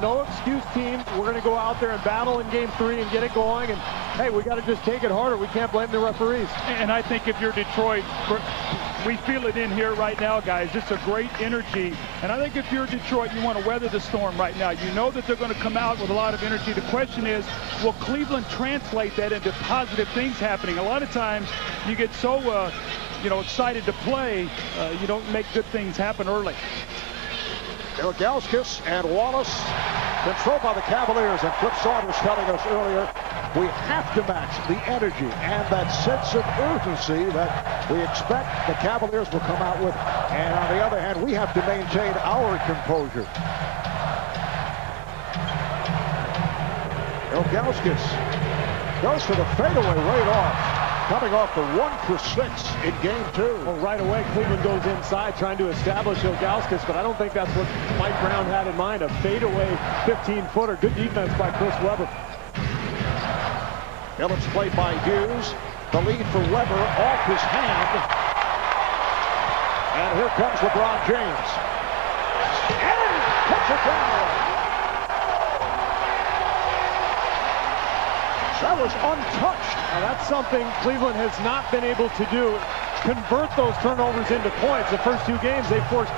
No excuse team. We're going to go out there and battle in game 3 and get it going. And hey, we got to just take it harder. We can't blame the referees. And I think if you're Detroit, we feel it in here right now, guys. It's a great energy. And I think if you're Detroit, you want to weather the storm right now. You know that they're going to come out with a lot of energy. The question is, will Cleveland translate that into positive things happening? A lot of times you get so excited to play, you don't make good things happen early. Ilgauskas and Wallace controlled by the Cavaliers, and Flip Saunders telling us earlier we have to match the energy and that sense of urgency that we expect the Cavaliers will come out with, and on the other hand we have to maintain our composure. Ilgauskas goes for the fadeaway right off. Coming off the 1-for-6 in game 2. Well, right away, Cleveland goes inside trying to establish Ilgauskas, but I don't think that's what Mike Brown had in mind. A fadeaway 15-footer. Good defense by Chris Webber. Phillips played by Hughes. The lead for Webber off his hand. And here comes LeBron James. And puts it down. That was untouched. Now that's something Cleveland has not been able to do. Convert those turnovers into points. The first 2 games, they forced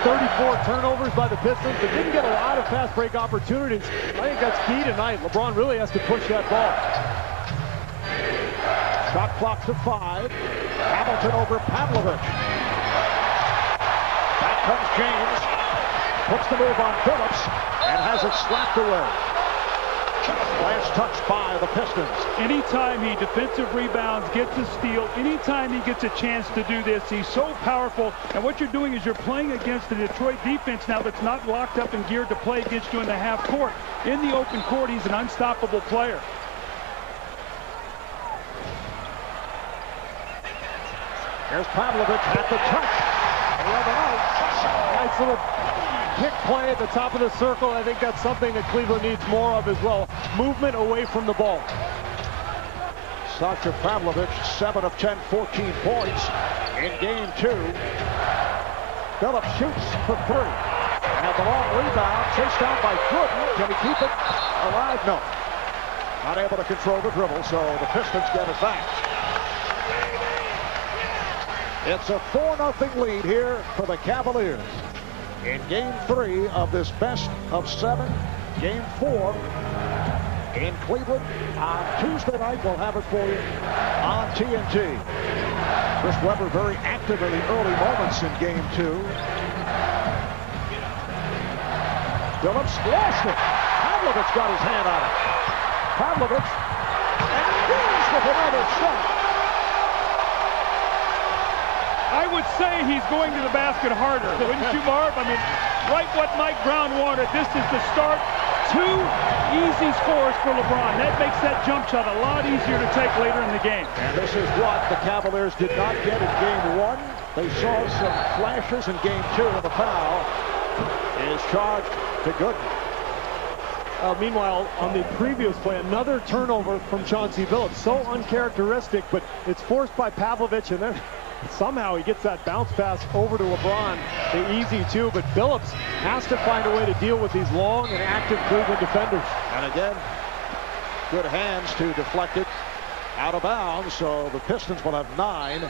34 turnovers by the Pistons. They didn't get a lot of fast break opportunities. I think that's key tonight. LeBron really has to push that ball. Shot clock to 5. Hamilton over Pavlovich. Back comes James. Puts the move on Phillips and has it slapped away. Last touch by the Pistons. Anytime he defensive rebounds, gets a steal, anytime he gets a chance to do this, he's so powerful. And what you're doing is you're playing against the Detroit defense now that's not locked up and geared to play against you in the half court. In the open court, he's an unstoppable player. Here's Pavlovich at the touch. Nice little pick play at the top of the circle. I think that's something that Cleveland needs more of as well. Movement away from the ball. Sasha Pavlovich, 7 of 10, 14 points in game 2. Phillips shoots for 3. And the long rebound chased down by Gooden. Can he keep it alive? No. Not able to control the dribble, so the Pistons get it back. It's a 4-0 lead here for the Cavaliers. In game 3 of this best of 7, game 4 in Cleveland on Tuesday night. We'll have it for you on TNT. Chris Webber very active in the early moments in game 2. Phillips lost it. Pavlovich got his hand on it. Pavlovich and Hughes with another shot. I would say he's going to the basket harder, wouldn't you, Marv? I mean, right what Mike Brown wanted. This is the start. 2 easy scores for LeBron. That makes that jump shot a lot easier to take later in the game. And this is what the Cavaliers did not get in game 1. They saw some flashes in game 2, and the foul is charged to Gooden. Meanwhile, on the previous play, another turnover from Chauncey Billups. So uncharacteristic, but it's forced by Pavlovich, and then somehow he gets that bounce pass over to LeBron. The easy 2, but Billups has to find a way to deal with these long and active Cleveland defenders. And again, good hands to deflect it out of bounds, so the Pistons will have 9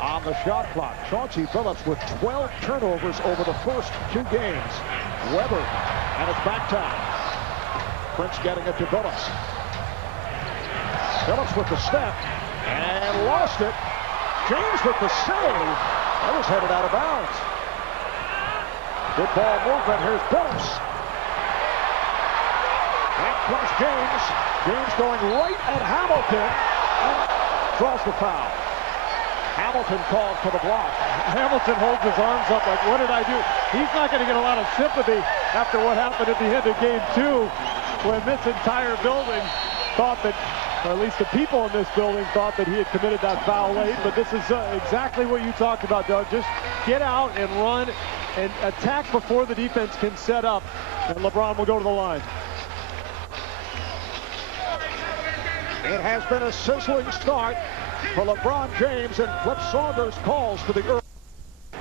on the shot clock. Chauncey Billups with 12 turnovers over the first 2 games. Webber, and it's back time. Prince getting it to Billups. Billups with the step and lost it. James with the save. That was headed out of bounds. Good ball movement. Here's Billups. Back comes James. James going right at Hamilton and draws the foul. Hamilton called for the block. Hamilton holds his arms up like, what did I do? He's not going to get a lot of sympathy after what happened at the end of game 2, when this entire building thought that, or at least the people in this building thought that he had committed that foul late. But this is exactly what you talked about, Doug. Just get out and run and attack before the defense can set up, and LeBron will go to the line. It has been a sizzling start for LeBron James, and Flip Saunders calls for the early.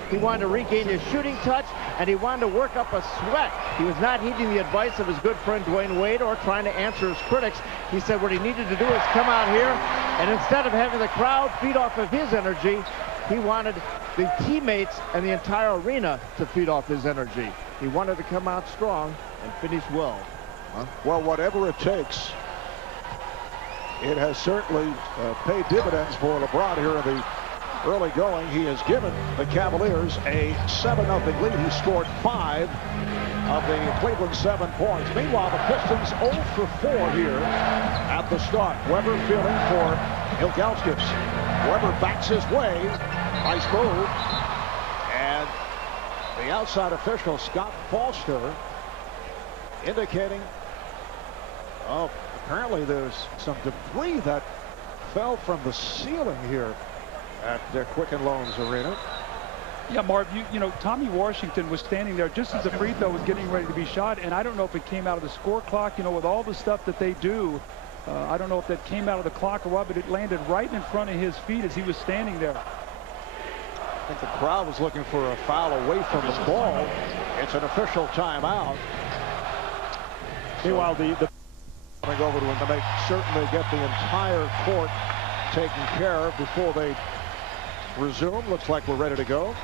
He wanted to regain his shooting touch. and he wanted to work up a sweat. He was not heeding the advice of his good friend Dwayne Wade or trying to answer his critics. He said what he needed to do is come out here, and instead of having the crowd feed off of his energy, he wanted the teammates and the entire arena to feed off his energy. He wanted to come out strong and finish well. Well, whatever it takes, it has certainly paid dividends for LeBron here in the early going. He has given the Cavaliers a 7-0 lead. He scored 5 of the Cleveland 7 points. Meanwhile, the Pistons 0 for 4 here at the start. Weber fielding for Ilgauskas. Weber backs his way. Nice move. And the outside official, Scott Foster, indicating, oh, apparently there's some debris that fell from the ceiling here at Quicken Loans Arena. Yeah, Marv, you know, Tommy Washington was standing there just as the free throw was getting ready to be shot, and I don't know if it came out of the score clock, you know, with all the stuff that they do. I don't know if that came out of the clock or what, but it landed right in front of his feet as he was standing there. I think the crowd was looking for a foul away from the ball. It's an official timeout. Meanwhile, the coming over to him to make certain they get the entire court taken care of before they resume. Looks like we're ready to go.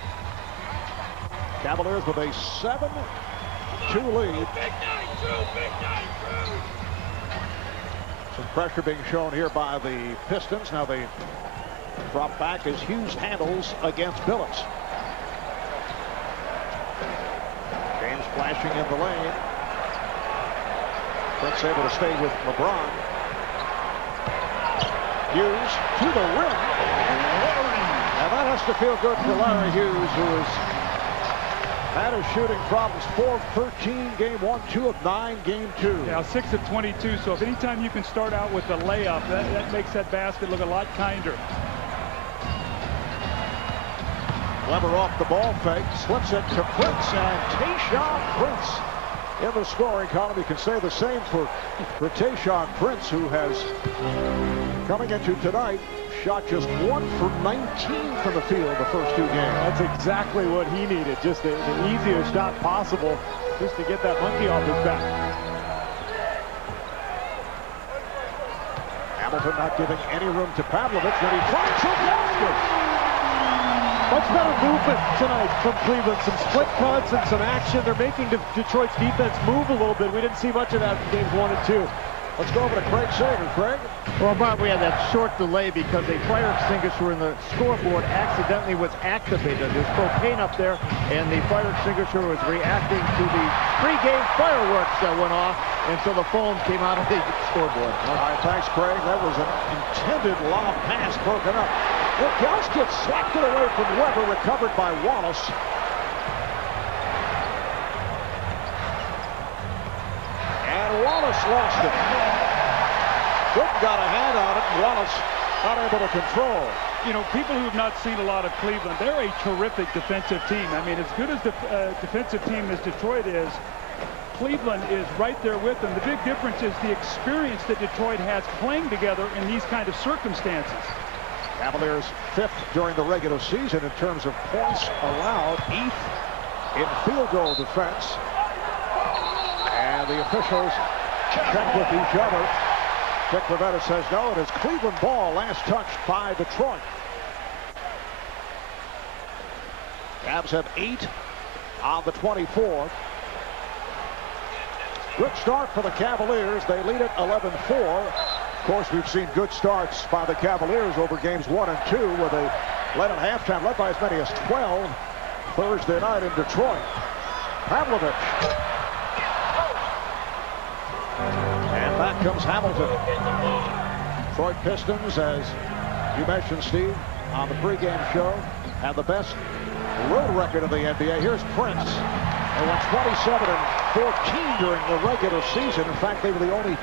Cavaliers with a 7-2 lead. Some pressure being shown here by the Pistons. Now they drop back as Hughes handles against Billups. James flashing in the lane. Prince able to stay with LeBron. Hughes to the rim. And that has to feel good for Larry Hughes, who has had his shooting problems. 4 of 13, game 1, 2 of 9, game 2. Yeah, 6 of 22. So if anytime you can start out with a layup, that makes that basket look a lot kinder. Weber off the ball fake, slips it to Prince, and Tayshaun Prince in the scoring column. You can say the same for Tayshaun Prince, who has, coming into tonight, shot just 1 for 19 from the field the first 2 games. That's exactly what he needed, just the easiest shot possible, just to get that monkey off his back. Hamilton not giving any room to Pavlovich, and he finds a basket. Much better movement tonight from Cleveland. Some split cuts and some action. They're making Detroit's defense move a little bit. We didn't see much of that in games 1 and 2. Let's go over to Craig Sager. Craig? Well, Bob, we had that short delay because a fire extinguisher in the scoreboard accidentally was activated. There's propane up there, and the fire extinguisher was reacting to the pre-game fireworks that went off, and so the foam came out of the scoreboard. All right, thanks, Craig. That was an intended lob pass broken up. Ilgauskas slapped it away from Weber, recovered by Wallace. And Wallace lost it. Cook got a hand on it, and Wallace not able to control. You know, people who have not seen a lot of Cleveland, they're a terrific defensive team. I mean, as good as the defensive team as Detroit is, Cleveland is right there with them. The big difference is the experience that Detroit has playing together in these kind of circumstances. Cavaliers 5th during the regular season in terms of points allowed, 8th in field goal defense. And the officials check with each other. Dick Rivetta says no, it is Cleveland ball, last touched by Detroit. Cavs have 8 on the 24. Good start for the Cavaliers. They lead it 11-4. Of course, we've seen good starts by the Cavaliers over games 1 and 2, where they led at halftime, led by as many as 12 Thursday night in Detroit. Pavlovich. And back comes Hamilton. Detroit Pistons, as you mentioned, Steve, on the pregame show, have the best road record of the NBA. Here's Prince. They went 27-14 during the regular season. In fact, they were the only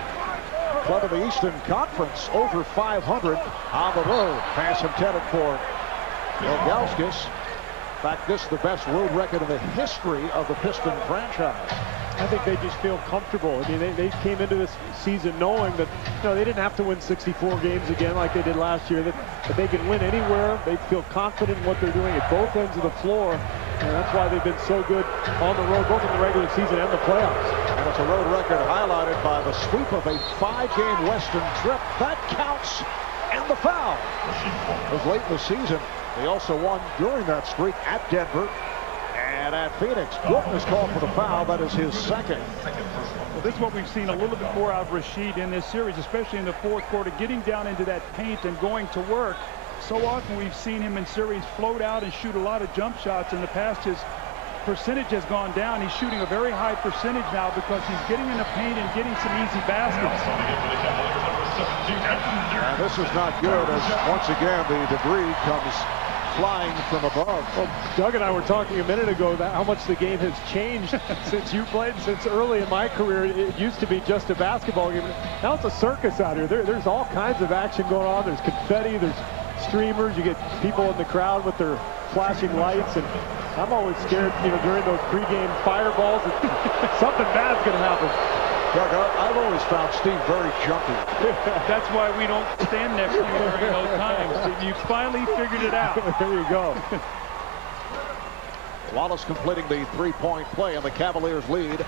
club in the Eastern Conference over 500 on the road. Pass intended for Ilgauskas. In fact, this is the best road record in the history of the Piston franchise. I think they just feel comfortable. I mean, they came into this season knowing that, you know, they didn't have to win 64 games again like they did last year, that they can win anywhere. They feel confident in what they're doing at both ends of the floor. And that's why they've been so good on the road, both in the regular season and the playoffs. And it's a road record highlighted by the sweep of a 5-game Western trip. That counts. And the foul. It was late in the season. They also won during that streak at Denver and at Phoenix. Gordon is called for the foul. That is his second. Well, this is what we've seen a little bit more out of Rasheed in this series, especially in the fourth quarter, getting down into that paint and going to work. So often we've seen him in series float out and shoot a lot of jump shots. In the past, his percentage has gone down. He's shooting a very high percentage now because he's getting in the paint and getting some easy baskets. This is not good as once again the debris comes flying from above. Well, Doug and I were talking a minute ago about how much the game has changed since you played. Since early in my career, it used to be just a basketball game. Now it's a circus out here. There's all kinds of action going on. There's confetti, there's streamers. You get people in the crowd with their flashing lights, and I'm always scared, during those pregame fireballs, something bad's going to happen. Doug, I've always found Steve very jumpy. That's why we don't stand next to you during those times. You finally figured it out. There you go. Wallace completing the three-point play, and the Cavaliers lead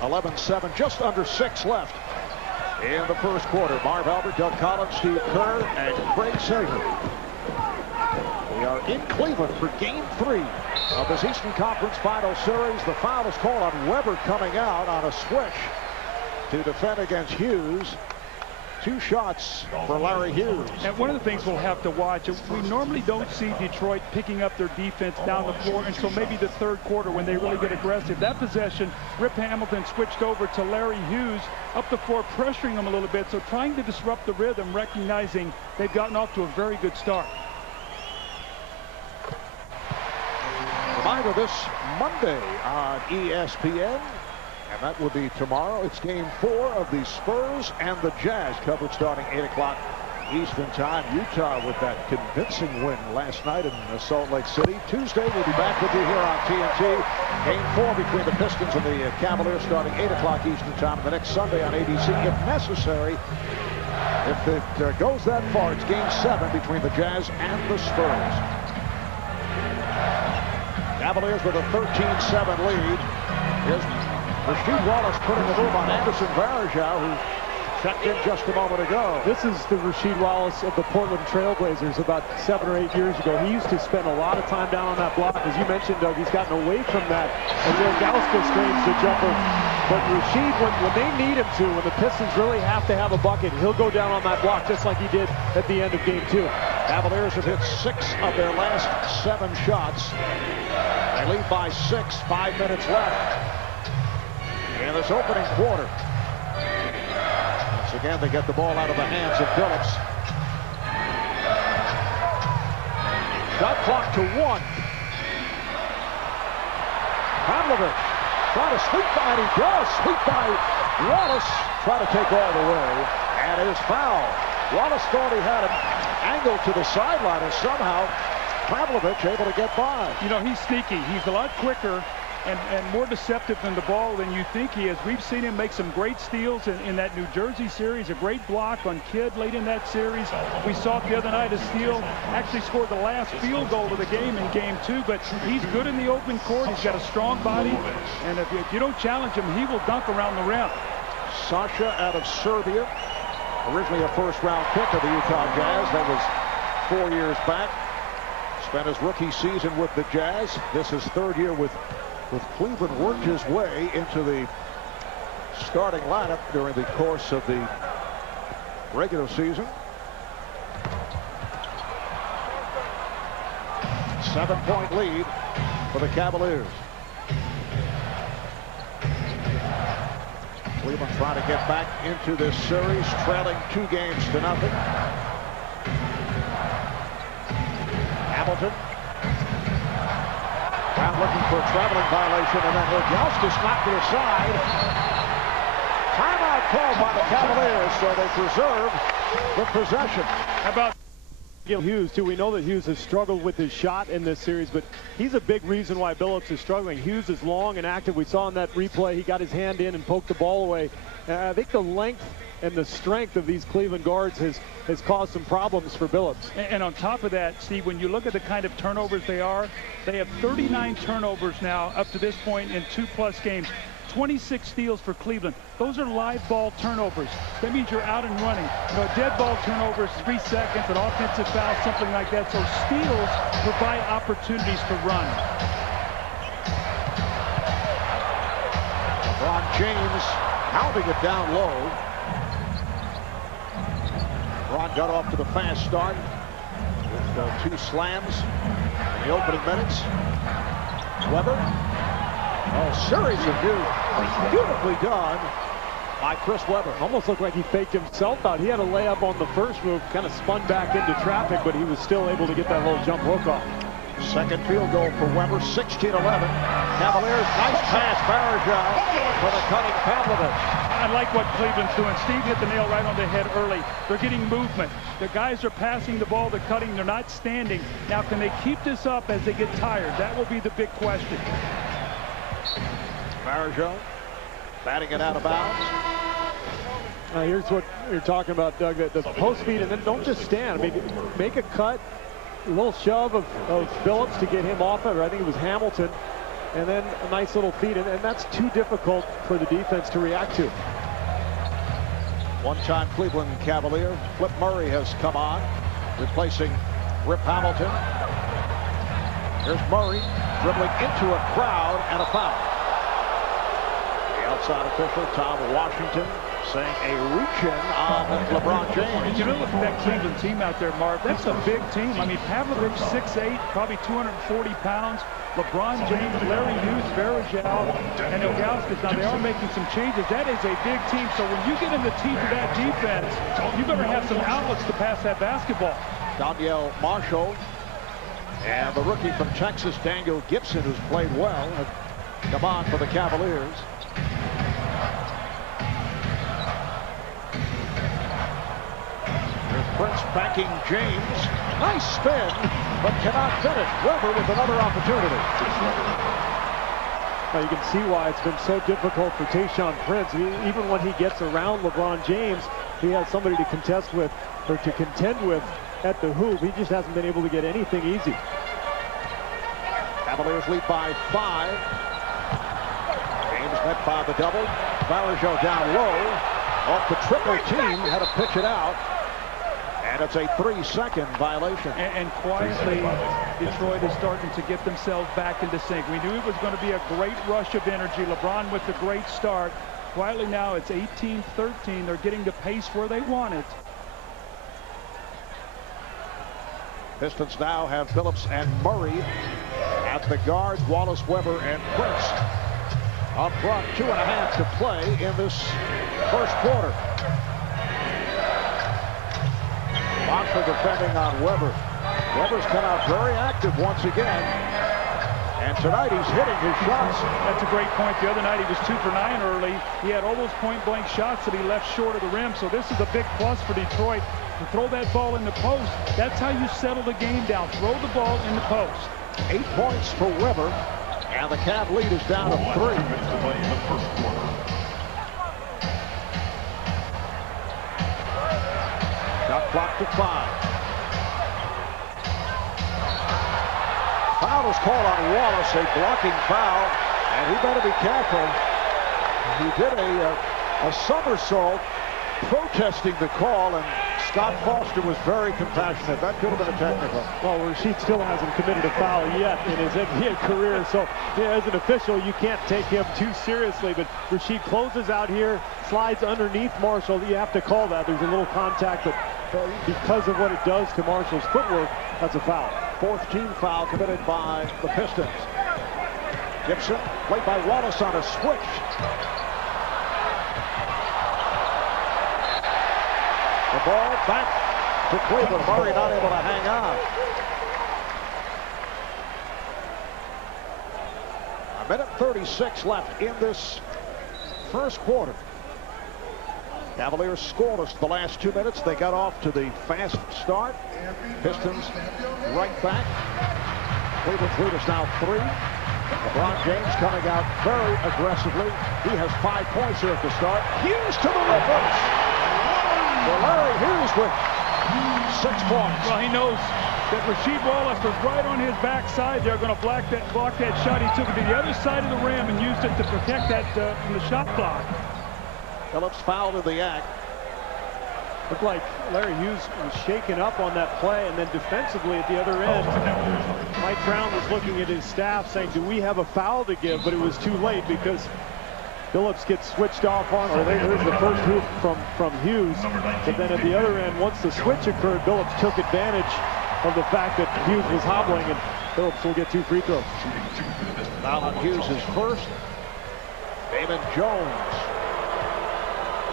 11-7, just under 6 left in the first quarter. Marv Albert, Doug Collins, Steve Kerr, and Craig Sager. We are in Cleveland for Game 3 of this Eastern Conference Final Series. The foul is called on Weber coming out on a switch to defend against Hughes. 2 shots for Larry Hughes. And one of the things we'll have to watch, we normally don't see Detroit picking up their defense down the floor until maybe the third quarter when they really get aggressive. That possession, Rip Hamilton switched over to Larry Hughes up the floor, pressuring him a little bit, so trying to disrupt the rhythm, recognizing they've gotten off to a very good start. Reminder this Monday on ESPN, and that will be tomorrow. It's Game 4 of the Spurs and the Jazz. Coverage starting 8 o'clock Eastern Time. Utah with that convincing win last night in Salt Lake City. Tuesday, we'll be back with you here on TNT. Game 4 between the Pistons and the Cavaliers starting 8 o'clock Eastern Time. And the next Sunday on ABC, if necessary. If it goes that far, it's Game 7 between the Jazz and the Spurs. Cavaliers with a 13-7 lead. Here's Rasheed Wallace putting the move on Anderson Varejao, who checked in just a moment ago. This is the Rasheed Wallace of the Portland Trailblazers about 7 or 8 years ago. He used to spend a lot of time down on that block. As you mentioned, Doug, he's gotten away from that as Ilgauskas strains the jumper. But Rasheed, when they need him to, when the Pistons really have to have a bucket, he'll go down on that block just like he did at the end of Game 2. Cavaliers have hit 6 of their last 7 shots. They lead by 6, 5 minutes left in this opening quarter. Once again, they get the ball out of the hands of Phillips. Shot clock to 1. Pavlovich trying to sweep by, and he does. Sweep by Wallace. Try to take all the way, and it is foul. Wallace thought he had him angled to the sideline, and somehow Pavlovich able to get by. He's sneaky. He's a lot quicker and more deceptive than the ball than you think he is. We've seen him make some great steals in that New Jersey series, a great block on Kidd late in that series. We saw it the other night, a steal, actually scored the last field goal of the game in Game 2, but he's good in the open court. He's got a strong body, and if you don't challenge him, he will dunk around the rim. Sasha out of Serbia, originally a first-round pick of the Utah Jazz. That was 4 years back. Spent his rookie season with the Jazz. This is 3rd year with Cleveland. Worked his way into the starting lineup during the course of the regular season. 7-point lead for the Cavaliers. Cleveland trying to get back into this series, trailing 2-0. Hamilton. Brown looking for a traveling violation, and then Ilgauskas knocked it aside. Timeout called by the Cavaliers, so they preserve the possession. How about Gil Hughes, too. We know that Hughes has struggled with his shot in this series, but he's a big reason why Billups is struggling. Hughes is long and active. We saw in that replay, he got his hand in and poked the ball away. I think the length and the strength of these Cleveland guards has caused some problems for Billups. And on top of that, Steve, when you look at the kind of turnovers they have 39 turnovers now up to this point in 2+ games. 26 steals for Cleveland. Those are live ball turnovers. That means you're out and running. You know, dead ball turnovers, 3 seconds, an offensive foul, something like that. So steals provide opportunities to run. LeBron James pounding it down low. LeBron got off to the fast start with 2 slams in the opening minutes. Weber. A series of beautifully done by Chris Weber. Almost looked like he faked himself out. He had a layup on the first move, kind of spun back into traffic, but he was still able to get that little jump hook off. Second field goal for Weber, 16-11. Cavaliers, nice pass, Barajal for the cutting Pavlovich. I like what Cleveland's doing. Steve hit the nail right on the head early. They're getting movement. The guys are passing the ball, they're cutting, they're not standing. Now, can they keep this up as they get tired? That will be the big question. Barajal batting it out of bounds. Here's what you're talking about, Doug, the post feed, and then don't just stand. I mean, make a cut, a little shove of Billups to get him off of it. I think it was Hamilton, and then a nice little feed, and that's too difficult for the defense to react to. One-time Cleveland Cavalier, Flip Murray has come on, replacing Rip Hamilton. Here's Murray dribbling into a crowd and a foul. The outside official, Tom Washington, saying a reach-in on LeBron James. And you know, look at that Cleveland team out there, Marv. That's a big team. I mean, Pavlovich, 6'8", probably 240 pounds. LeBron James, Larry Hughes, Varejao, and Ilgauskas. Now, they are making some changes. That is a big team. So when you get in the teeth of that defense, you better have some outlets to pass that basketball. Daniel Marshall and the rookie from Texas, Daniel Gibson, who's played well, have come on for the Cavaliers. Here's Prince backing James. Nice spin, but cannot finish. Weber with another opportunity. Now you can see why it's been so difficult for Tayshaun Prince. Even when he gets around LeBron James, he has somebody to contest with, or to contend with at the hoop. He just hasn't been able to get anything easy. Cavaliers lead by 5. James met by the double. Varejao down low. Off the triple team, had to pitch it out. And it's a 3-second violation. And quietly, Detroit is starting to get themselves back into sync. We knew it was going to be a great rush of energy. LeBron with the great start. Quietly now, it's 18-13. They're getting the pace where they want it. Pistons now have Billups and Murray at the guards. Wallace, Weber, and Prince up front. 2.5 to play in this first quarter. Marshall defending on Weber. Weber's come out very active once again. And tonight he's hitting his shots. That's a great point. The other night he was 2 for 9 early. He had all those point-blank shots that he left short of the rim. So this is a big plus for Detroit. To throw that ball in the post, that's how you settle the game down. Throw the ball in the post. 8 points for Weber, and the Cav lead is down to 3. Shot clock to 5. Foul is called on Wallace, a blocking foul, and he better be careful. He did a somersault protesting the call, and Scott Foster was very compassionate. That could have been a technical. Well, Rasheed still hasn't committed a foul yet in his NBA career, so yeah, as an official, you can't take him too seriously. But Rasheed closes out here, slides underneath Marshall. You have to call that. There's a little contact, but because of what it does to Marshall's footwork, that's a foul. 4th team foul committed by the Pistons. Gibson played by Wallace on a switch. The ball back to Cleveland. Murray not able to hang on. A minute 36 left in this first quarter. Cavaliers scoreless the last 2 minutes. They got off to the fast start. Pistons right back. Cleveland's lead is now 3. LeBron James coming out very aggressively. He has 5 points here at the start. Hughes to the rippers. For Larry Hughes with 6 points. Well, he knows that Rasheed Wallace was right on his backside. They're going to block that shot. He took it to the other side of the rim and used it to protect that from the shot clock. Phillips fouled in the act. Looked like Larry Hughes was shaken up on that play, and then defensively at the other end, Mike Brown was looking at his staff saying, do we have a foul to give? But it was too late because Phillips gets switched off on, or there's the first hoop from Hughes. But then at the other end, once the switch occurred, Phillips took advantage of the fact that Hughes was hobbling, and Phillips will get 2 free throws. Foul on Hughes is first. Damon Jones,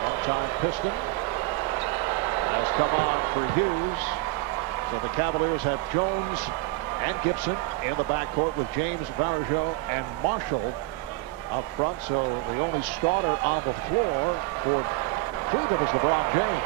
long-time Piston, has come on for Hughes. So the Cavaliers have Jones and Gibson in the backcourt with James, Varejao, and Marshall up front. So the only starter on the floor for Cleveland is LeBron James.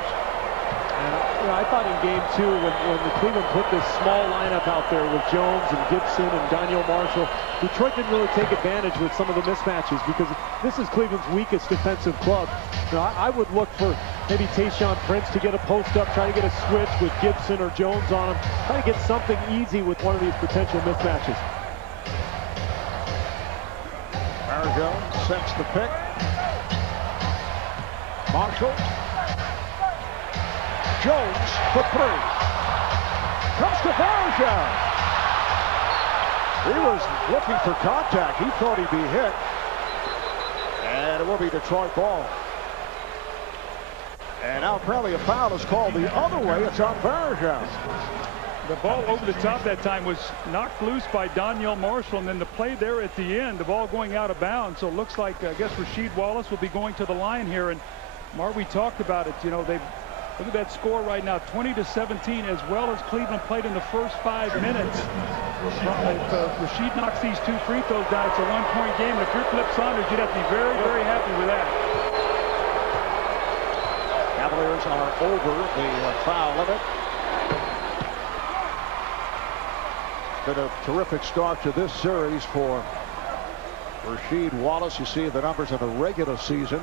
And I thought in game 2 when the Cleveland put this small lineup out there with Jones and Gibson and Daniel Marshall, Detroit didn't really take advantage with some of the mismatches because this is Cleveland's weakest defensive club. I would look for maybe Tayshaun Prince to get a post up, try to get a switch with Gibson or Jones on him, try to get something easy with one of these potential mismatches. Varejao sets the pick. Marshall. Jones for 3. Comes to Varejao. He was looking for contact. He thought he'd be hit. And it will be Detroit ball. And now apparently a foul is called the other way. It's on Varejao. The ball over the top that time was knocked loose by Daniel Marshall, and then the play there at the end, the ball going out of bounds. So it looks like, I guess, Rasheed Wallace will be going to the line here. And Mark, we talked about it. You know, they look at that score right now, 20-17, as well as Cleveland played in the first 5 minutes. If Rasheed knocks these 2 free throws down, it's a 1-point game. And if you're Flip Saunders, you'd have to be very, very happy with that. Cavaliers are over the foul limit. Been a terrific start to this series for Rasheed Wallace. You see the numbers in the regular season.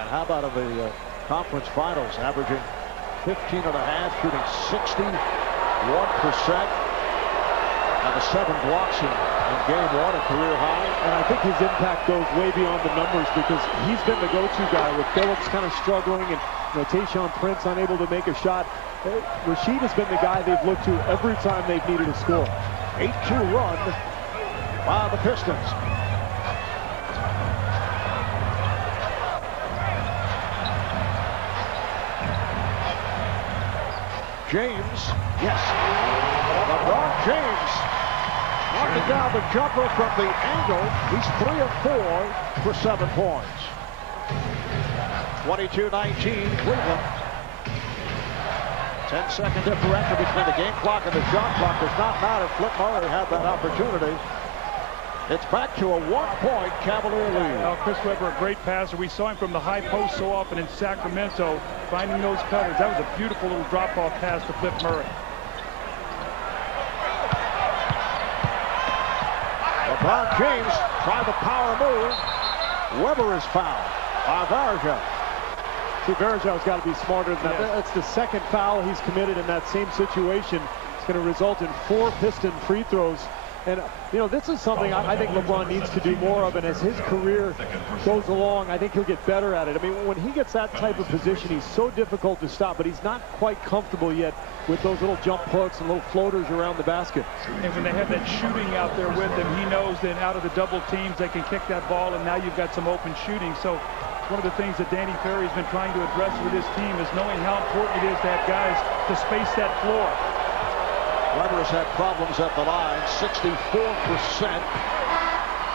And how about in the conference finals, averaging 15.5, shooting 61%. And the 7 blocks in game 1, a career high. And I think his impact goes way beyond the numbers because he's been the go-to guy with Phillips kind of struggling and Tayshaun Prince unable to make a shot. Rasheed has been the guy they've looked to every time they've needed a score. 8-2 run by the Pistons. James, yes. LeBron James knocking down the jumper from the angle. He's 3 of 4 for 7 points. 22-19 Cleveland. 10-second differential between the game clock and the shot clock does not matter. Flip Murray had that opportunity. It's back to a 1-point Cavalier lead. Well, Chris Webber, a great passer. We saw him from the high post so often in Sacramento, finding those cutters. That was a beautiful little drop-off pass to Flip Murray. LeBron James tried the power move. Webber is fouled by Varejao. See, Varejau's got to be smarter than that. That's the second foul he's committed in that same situation. It's going to result in 4 Piston free throws. And, you know, this is something I think LeBron needs to do more of. And as his career goes along, I think he'll get better at it. I mean, when he gets that type of position, he's so difficult to stop. But he's not quite comfortable yet with those little jump hooks and little floaters around the basket. And when they have that shooting out there with him, he knows that out of the double teams, they can kick that ball. And now you've got some open shooting. So one of the things that Danny Ferry's been trying to address with his team is knowing how important it is to have guys to space that floor. Webber's had problems at the line, 64%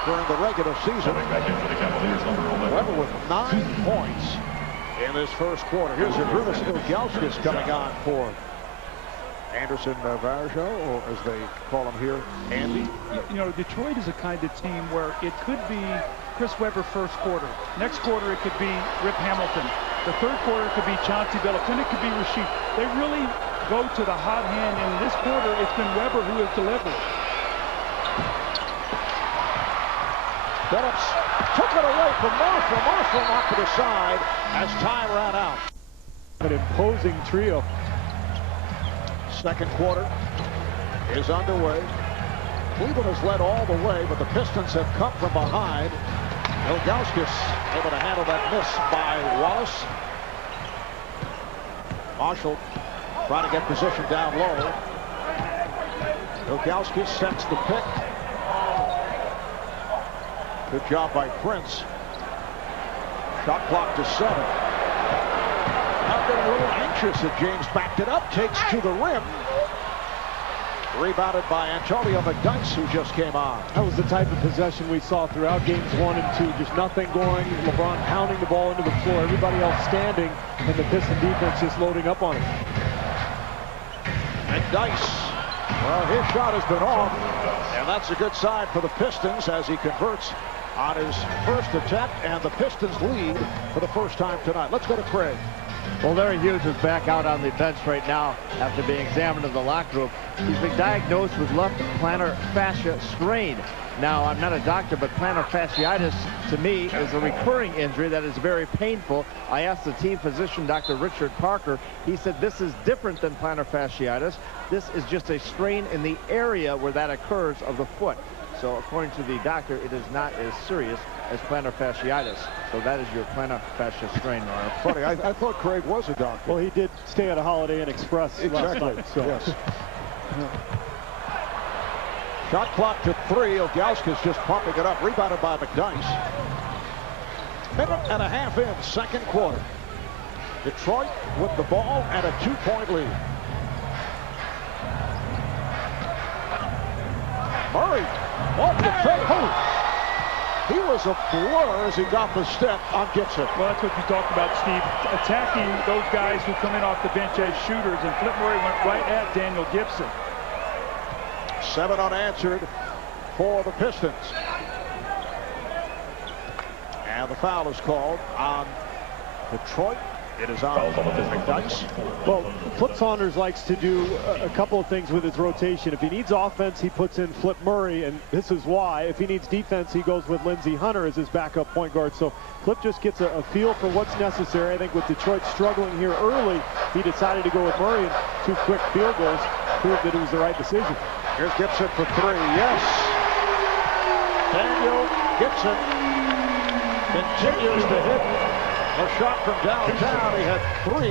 during the regular season. Webber with 9 points in this first quarter. Here's Arvydas Ilgauskas coming on for Anderson Varejao, or as they call him here, Andy. You know, Detroit is a kind of team where it could be Chris Webber first quarter. Next quarter, it could be Rip Hamilton. The third quarter could be Chauncey Billups, and it could be Rasheed. They really go to the hot hand. In this quarter, it's been Weber who has delivered. Billups took it away from Marshall. Marshall knocked to the side as time ran out. An imposing trio. Second quarter is underway. Cleveland has led all the way, but the Pistons have come from behind. Ilgauskas able to handle that miss by Wallace. Marshall trying to get position down low. Ilgauskas sets the pick. Good job by Prince. Shot clock to 7. Now getting a little anxious as James backed it up. Takes to the rim. Rebounded by Antonio McDyess, who just came on. That was the type of possession we saw throughout games 1 and 2. Just nothing going. LeBron pounding the ball into the floor. Everybody else standing, and the Piston defense just loading up on it. McDyess, well, his shot has been off, and that's a good sign for the Pistons as he converts on his first attempt, and the Pistons lead for the first time tonight. Let's go to Craig. Well, Larry Hughes is back out on the bench right now after being examined in the locker room. He's been diagnosed with left plantar fascia strain. Now, I'm not a doctor, but plantar fasciitis to me is a recurring injury that is very painful. I asked the team physician, Dr. Richard Parker. He said this is different than plantar fasciitis. This is just a strain in the area where that occurs of the foot. So according to the doctor, it is not as serious as plantar fasciitis. So that is your plantar fascia strain, Nora. Funny, I thought Craig was a doctor. Well, he did stay at a Holiday Inn Express last night. So. Yes. Shot clock to 3. Ilgauskas just pumping it up. Rebounded by McDyess. Minute and a half in, second quarter. Detroit with the ball and a 2-point lead. Murray off the fake. He was a blur as he got the step on Gibson. Well, that's what you talked about, Steve. Attacking those guys who come in off the bench as shooters, and Flip Murray went right at Daniel Gibson. 7 unanswered for the Pistons. And the foul is called on Detroit. It is on McDyess. Well, Flip Saunders likes to do a couple of things with his rotation. If he needs offense, he puts in Flip Murray, and this is why. If he needs defense, he goes with Lindsey Hunter as his backup point guard. So Flip just gets a feel for what's necessary. I think with Detroit struggling here early, he decided to go with Murray, and 2 quick field goals proved that it was the right decision. Here's Gibson for 3. Yes. Daniel Gibson continues to hit a shot from downtown. He had 3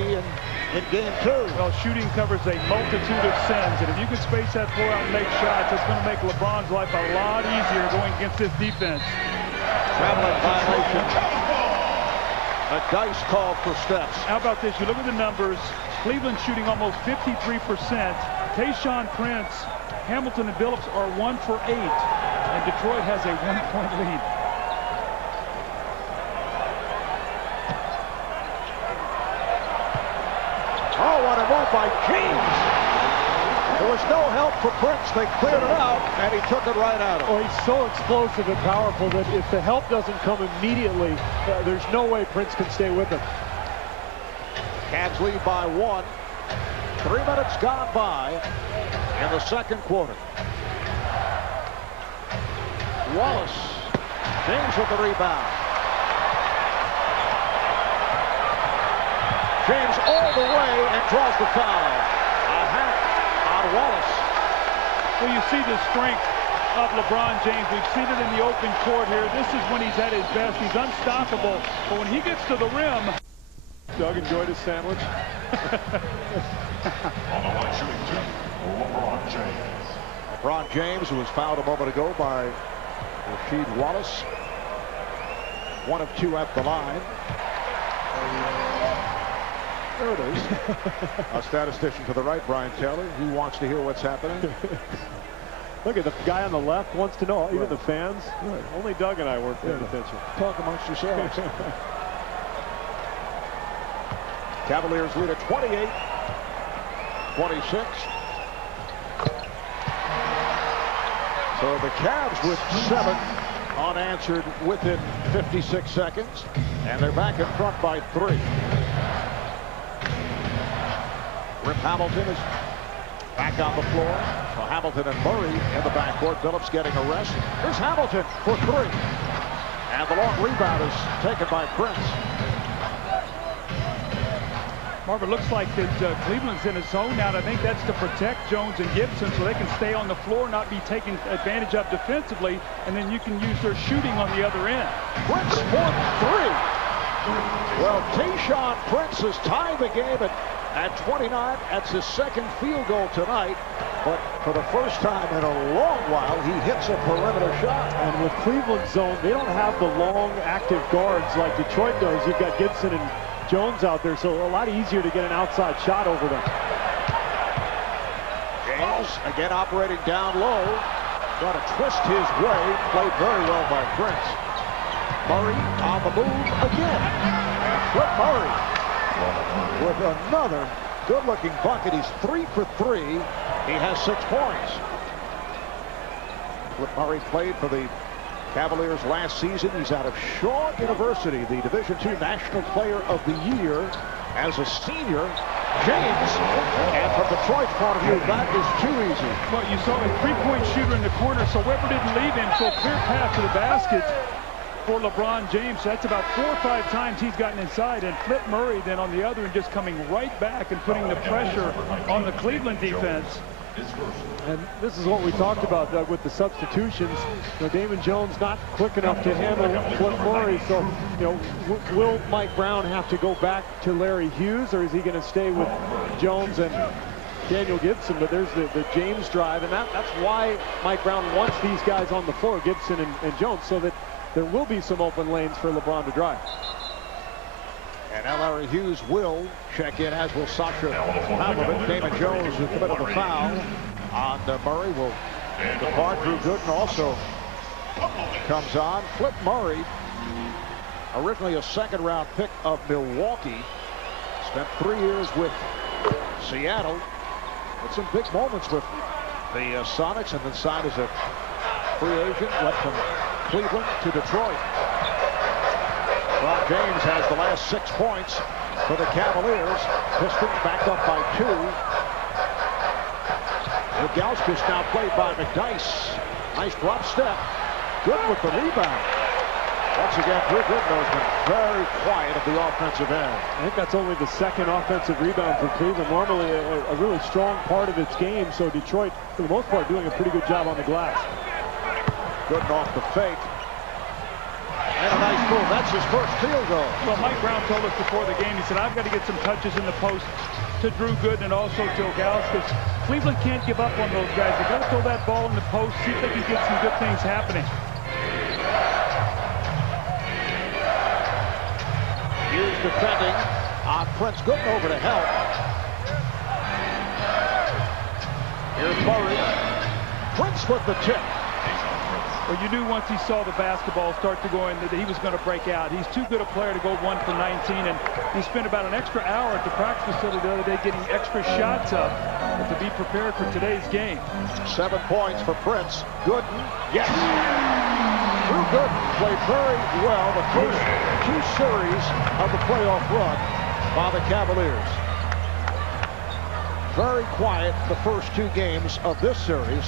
in game 2. Well, shooting covers a multitude of sins, and if you can space that floor out and make shots, it's going to make LeBron's life a lot easier going against this defense. Traveling violation. McDyess called for steps. How about this? You look at the numbers. Cleveland shooting almost 53%. Tayshaun Prince, Hamilton, and Billups are 1 for 8, and Detroit has a 1-point lead. Oh, what a move by James. There was no help for Prince. They cleared it out, and he took it right at him. Oh, he's so explosive and powerful that if the help doesn't come immediately, there's no way Prince can stay with him. Cavs lead by 1. 3 minutes gone by in the second quarter. Wallace. James with the rebound. James all the way and draws the foul. A hat on Wallace. Well, you see the strength of LeBron James. We've seen it in the open court here. This is when he's at his best. He's unstoppable. But when he gets to the rim... Doug enjoyed his sandwich. On the line shooting 2, LeBron James. LeBron James, who was fouled a moment ago by Rasheed Wallace. 1 of 2 at the line. There it is. A statistician to the right, Brian Taylor. He wants to hear what's happening. Look at the guy on the left wants to know. Even the fans. Right. Only Doug and I weren't paying attention. Talk amongst yourselves. Cavaliers lead at 28-26. So the Cavs with 7 unanswered within 56 seconds. And they're back in front by 3. Rip Hamilton is back on the floor. So Hamilton and Murray in the backcourt. Phillips getting a rest. Here's Hamilton for 3. And the long rebound is taken by Prince. Marvin, looks like that Cleveland's in a zone now. And I think that's to protect Jones and Gibson so they can stay on the floor, not be taken advantage of defensively, and then you can use their shooting on the other end. Prince for 3. Well, Tayshaun Prince has tied the game at 29. That's his second field goal tonight. But for the first time in a long while, he hits a perimeter shot. And with Cleveland's zone, they don't have the long active guards like Detroit does. You've got Gibson and Jones out there, so a lot easier to get an outside shot over them. James again operating down low. Got to twist his way. Played very well by Prince. Murray on the move again. And Flip Murray with another good-looking bucket. He's 3 for 3. He has 6 points. Flip Murray played for the Cavaliers last season. He's out of Shaw University, the Division II National Player of the Year as a senior. James, and from Detroit's point of view, that is too easy. Well, you saw a three-point shooter in the corner, so Weber didn't leave him, so clear path to the basket for LeBron James. That's about 4 or 5 times he's gotten inside, and Flip Murray then on the other and just coming right back and putting the pressure on the Cleveland defense. And this is what we talked about, Doug, with the substitutions. You know, Damon Jones not quick enough to handle Flip Murray. So, you know, will Mike Brown have to go back to Larry Hughes, or is he going to stay with Jones and Daniel Gibson? But there's the James drive, and that's why Mike Brown wants these guys on the floor, Gibson and Jones, so that there will be some open lanes for LeBron to drive. And now Larry Hughes will check in, as will Sasha Pavlovic. Damon Jones, who committed the foul on Murray, will depart. Drew Gooden also comes on. Flip Murray, originally a second-round pick of Milwaukee, spent 3 years with Seattle. Had some big moments with the Sonics, and then signed as a free agent, went from Cleveland to Detroit. Ron James has the last 6 points for the Cavaliers. Pistons backed up by 2. Ilgauskas now played by McDyess. Nice drop step. Good with the rebound. Once again, Drew Gooden has been very quiet at the offensive end. I think that's only the second offensive rebound for Cleveland. Normally a really strong part of its game. So Detroit, for the most part, doing a pretty good job on the glass. Gooden off the fake. And a nice move. That's his first field goal. Well, Mike Brown told us before the game, he said, I've got to get some touches in the post to Drew Gooden and also to Ilgauskas. Cleveland can't give up on those guys. They've got to throw that ball in the post, see if they can get some good things happening. Hughes defending on Prince. Gooden over to help. Here's Murray. Prince with the tip. Well, you knew once he saw the basketball start to go in that he was going to break out. He's too good a player to go 1 for 19, and he spent about an extra hour at the practice facility the other day getting extra shots up to be prepared for today's game. 7 points for Prince. Gooden, yes. Drew Gooden played very well the first 2 series of the playoff run by the Cavaliers. Very quiet the first 2 games of this series.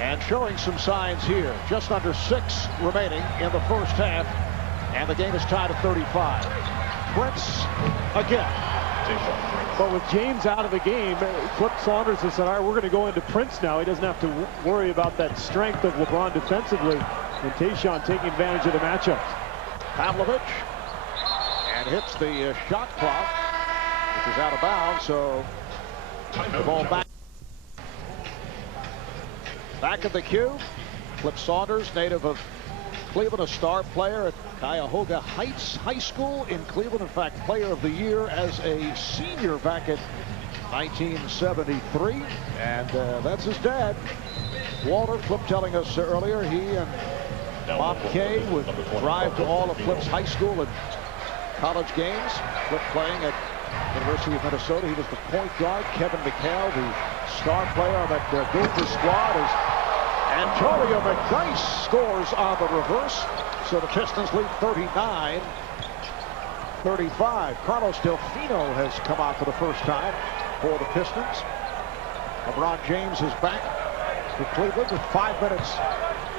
And showing some signs here. Just under 6 remaining in the first half. And the game is tied at 35. Prince again. But with James out of the game, Flip Saunders has said, all right, we're going to go into Prince now. He doesn't have to worry about that strength of LeBron defensively. And Tayshaun taking advantage of the matchups. Pavlovic. And hits the shot clock, which is out of bounds. So the ball back. Back at the cue, Flip Saunders, native of Cleveland, a star player at Cuyahoga Heights High School in Cleveland. In fact, player of the year as a senior back in 1973. And that's his dad, Walter. Flip telling us earlier, he and Bob Kay would drive to all of Flip's high school and college games. Flip playing at University of Minnesota. He was the point guard. Kevin McHale, the star player on that Gopher squad, Antonio McDyess scores on the reverse. So the Pistons lead 39-35. Carlos Delfino has come out for the first time for the Pistons. LeBron James is back to Cleveland with 5 minutes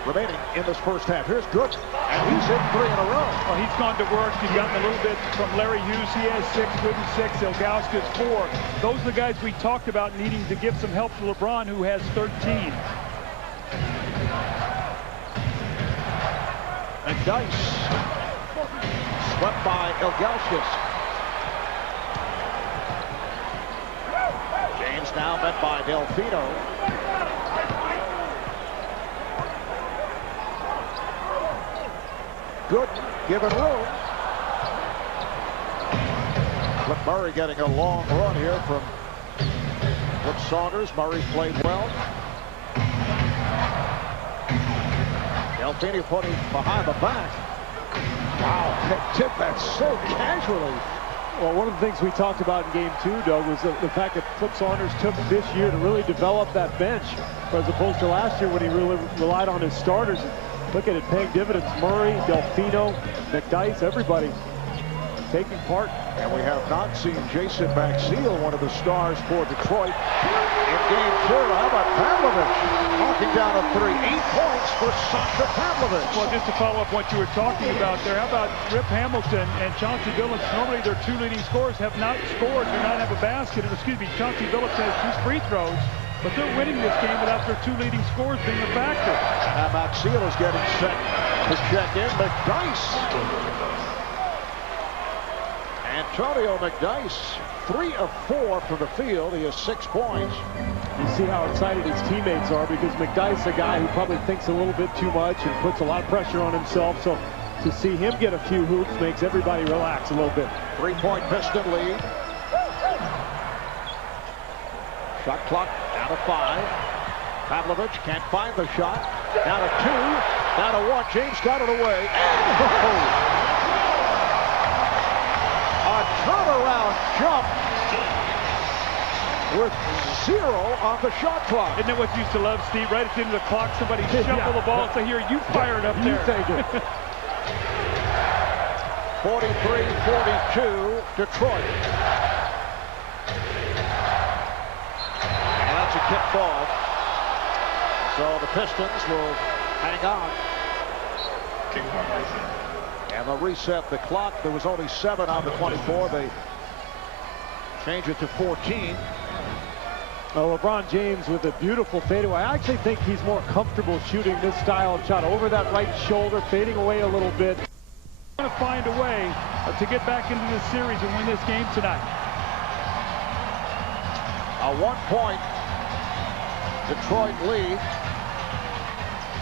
remaining in this first half. Here's Good, and he's hit 3 in a row. Well, he's gone to work. He's gotten a little bit from Larry Hughes. He has 6, Gooden 6, Ilgauskas 4. Those are the guys we talked about needing to give some help to LeBron, who has 13. McDyess swept by Ilgauskas. James now met by Delfino. Good, given room. Flip Murray getting a long run here from Flip Saunders. Murray played well. Delfino putting behind the back. Wow, they tipped that so casually. Well, one of the things we talked about in Game 2, Doug, was the fact that Flip Saunders took this year to really develop that bench, as opposed to last year when he really relied on his starters. Look at it, paying dividends. Murray, Delfino, McDyess, everybody taking part. And we have not seen Jason Maxiell, one of the stars for Detroit, in Game 2. How about Pavlovich knocking down a 3? 8 points for Sasha Pavlovich. Well, just to follow up what you were talking about there, how about Rip Hamilton and Chauncey Billups? Normally their 2 leading scorers have not scored, do not have a basket. Excuse me, Chauncey Billups has 2 free throws, but they're winning this game without their 2 leading scorers being a factor. Now Maxiell is getting set to check in. McDyess. Antonio McDyess, 3 of 4 from the field. He has 6 points. You see how excited his teammates are, because McDyess, a guy who probably thinks a little bit too much and puts a lot of pressure on himself. So to see him get a few hoops makes everybody relax a little bit. 3-point Piston lead. Shot clock down to 5. Pavlovich can't find the shot. Down to 2. Down to 1. James got it away. A turnaround jump with 0 on the shot clock. Isn't that what you used to love, Steve? Right at the end of the clock, somebody shuffle the ball and say, here, you fire it up there. You take it. 43-42, Detroit. And that's a tip ball. So the Pistons will hang on. And they'll reset the clock. There was only 7 on the 24. They change it to 14. LeBron James with a beautiful fadeaway. I actually think he's more comfortable shooting this style of shot over that right shoulder, fading away a little bit. Going to find a way to get back into this series and win this game tonight. A 1-point Detroit lead.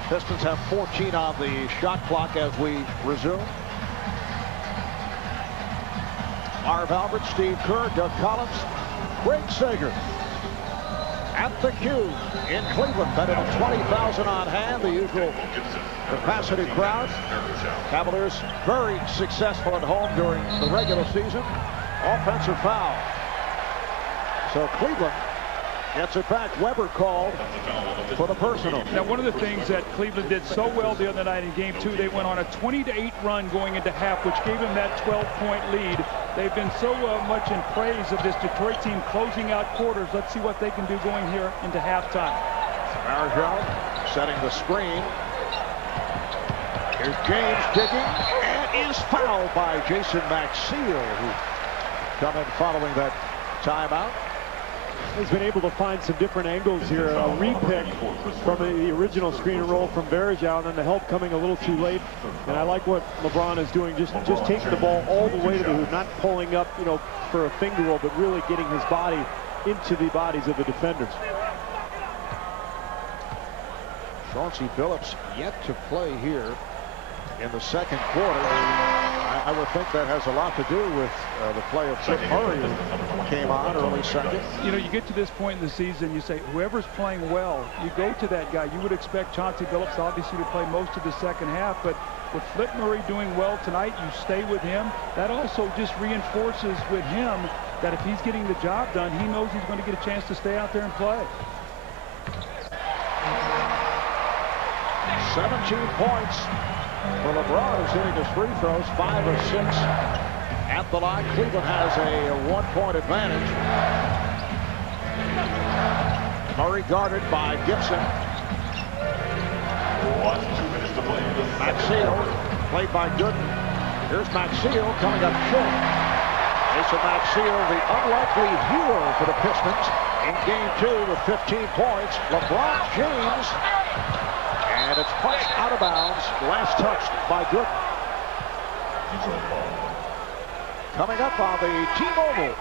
Pistons have 14 on the shot clock as we resume. Marv Albert, Steve Kerr, Doug Collins, Craig Sager at the Cube in Cleveland. Better than 20,000 on hand, the usual capacity crowd. Cavaliers very successful at home during the regular season. Offensive foul. So Cleveland gets it back. Weber called for the personal. Now, one of the things that Cleveland did so well the other night in Game 2, they went on a 20-8 run going into half, which gave them that 12-point lead. They've been so much in praise of this Detroit team closing out quarters. Let's see what they can do going here into halftime. Marjol setting the screen. Here's James digging and is fouled by Jason Maxiell, who come in following that timeout. He's been able to find some different angles here. A repick from the original screen and roll from Varejao, and then the help coming a little too late. And I like what LeBron is doing, just taking the ball all the way to the hoop, not pulling up, for a finger roll, but really getting his body into the bodies of the defenders. Chauncey Billups yet to play here in the second quarter. I would think that has a lot to do with the play of Flip Murray, who came on early second. You get to this point in the season, you say, whoever's playing well, you go to that guy. You would expect Chauncey Billups obviously to play most of the second half, but with Flip Murray doing well tonight, you stay with him. That also just reinforces with him that if he's getting the job done, he knows he's going to get a chance to stay out there and play. 17 points for LeBron, who's hitting his free throws, 5 of 6 at the line. Cleveland has a 1-point advantage. Murray guarded by Gibson. 2 minutes to play. Maxiel played by Gooden. Here's Maxiel coming up short. Jason Maxiel, the unlikely hero for the Pistons in game 2 with 15 points. LeBron James, and it's punched out of bounds. Last touched by Gooden. Coming up on the T-Mobile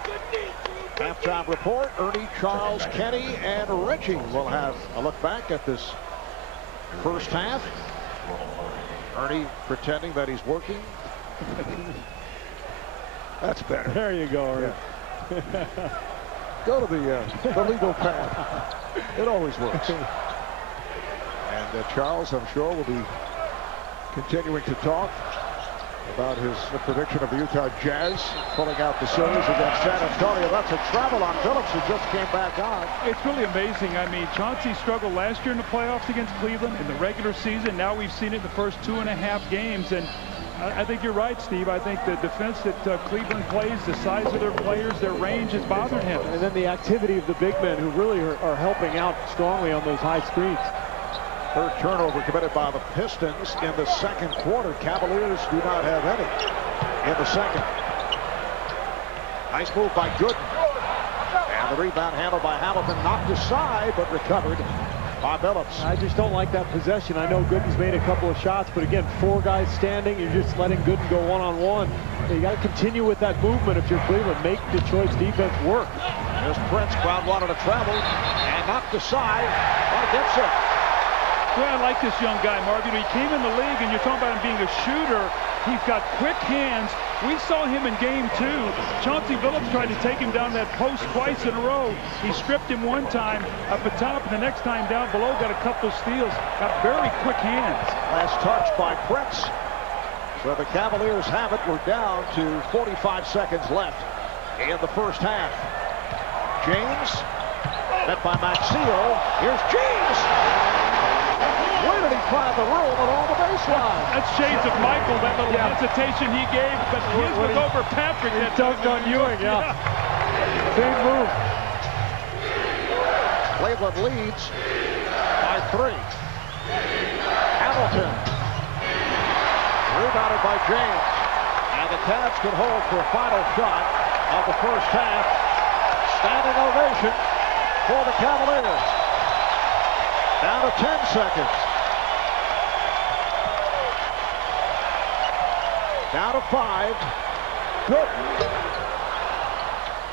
halftime report, Ernie, Charles, Kenny, and Richie will have a look back at this first half. Ernie pretending that he's working. That's better. There you go, Ernie. Yeah. Go to the legal pad. It always works. And Charles, I'm sure, will be continuing to talk about his prediction of the Utah Jazz pulling out the series against San Antonio. That's a travel on Phillips, who just came back on. It's really amazing. I mean, Chauncey struggled last year in the playoffs against Cleveland in the regular season. Now we've seen it in the first 2.5 games. And I think you're right, Steve. I think the defense that Cleveland plays, the size of their players, their range has bothered him. And then the activity of the big men who really are helping out strongly on those high screens. Third turnover committed by the Pistons in the second quarter. Cavaliers do not have any in the second. Nice move by Gooden. And the rebound handled by Hamilton, knocked aside, but recovered by Billups. I just don't like that possession. I know Gooden's made a couple of shots, but again, 4 guys standing, you're just letting Gooden go one-on-one. You got to continue with that movement if you're Cleveland. Make Detroit's defense work. There's Prince. Crowd wanted to travel and knocked aside by Gibson. Well, I like this young guy, Marv. You know, he came in the league, and you're talking about him being a shooter. He's got quick hands. We saw him in game 2. Chauncey Billups tried to take him down that post twice in a row. He stripped him one time up the top, and the next time down below got a couple steals. Got very quick hands. Last touch by Prince. So the Cavaliers have it. We're down to 45 seconds left in the first half. James, met by Maxiel. Here's James. Where did he find the room along the baseline? That's shades of Michael, that little hesitation he gave, but his was over Patrick. He dunked on Ewing, yeah. Same move. Cleveland leads by 3. Hamilton. Rebounded by James. And the Cavs can hold for a final shot of the first half. Standing ovation for the Cavaliers. Down to 10 seconds. Down to 5. Good.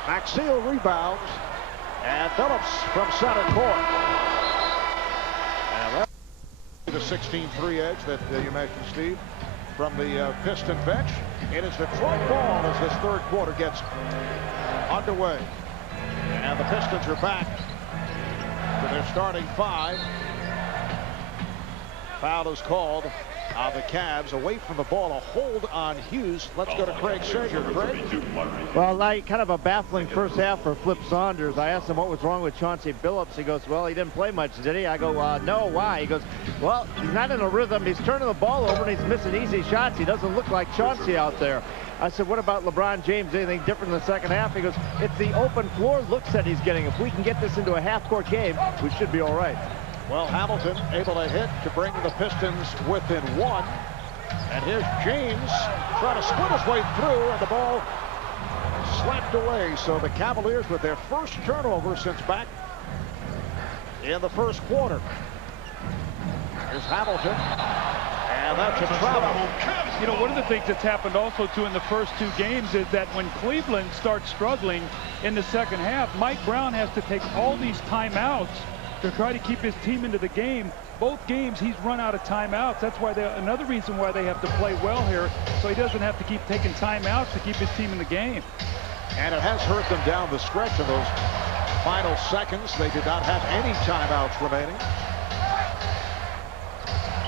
Maxiel rebounds. And Billups from center court. And that's the 16-3 edge that you mentioned, Steve, from the Piston bench. It is Detroit ball as this third quarter gets underway. And the Pistons are back to their starting 5. Foul is called on the Cavs. Away from the ball, a hold on Hughes. Let's go to Craig Sager. Craig? Well, like kind of a baffling first half for Flip Saunders. I asked him what was wrong with Chauncey Billups. He goes, well, he didn't play much, did he? I go, no, why? He goes, well, he's not in a rhythm. He's turning the ball over and he's missing easy shots. He doesn't look like Chauncey out there. I said, what about LeBron James? Anything different in the second half? He goes, it's the open floor looks that he's getting. If we can get this into a half-court game, we should be all right. Well, Hamilton able to hit to bring the Pistons within 1. And here's James trying to split his way through, and the ball slapped away. So the Cavaliers with their first turnover since back in the first quarter. Here's Hamilton, and that's a travel. You know, one of the things that's happened also, too, in the first 2 games is that when Cleveland starts struggling in the second half, Mike Brown has to take all these timeouts to try to keep his team into the game. Both games he's run out of timeouts. That's why another reason why they have to play well here, so he doesn't have to keep taking timeouts to keep his team in the game. And it has hurt them down the stretch in those final seconds. They did not have any timeouts remaining.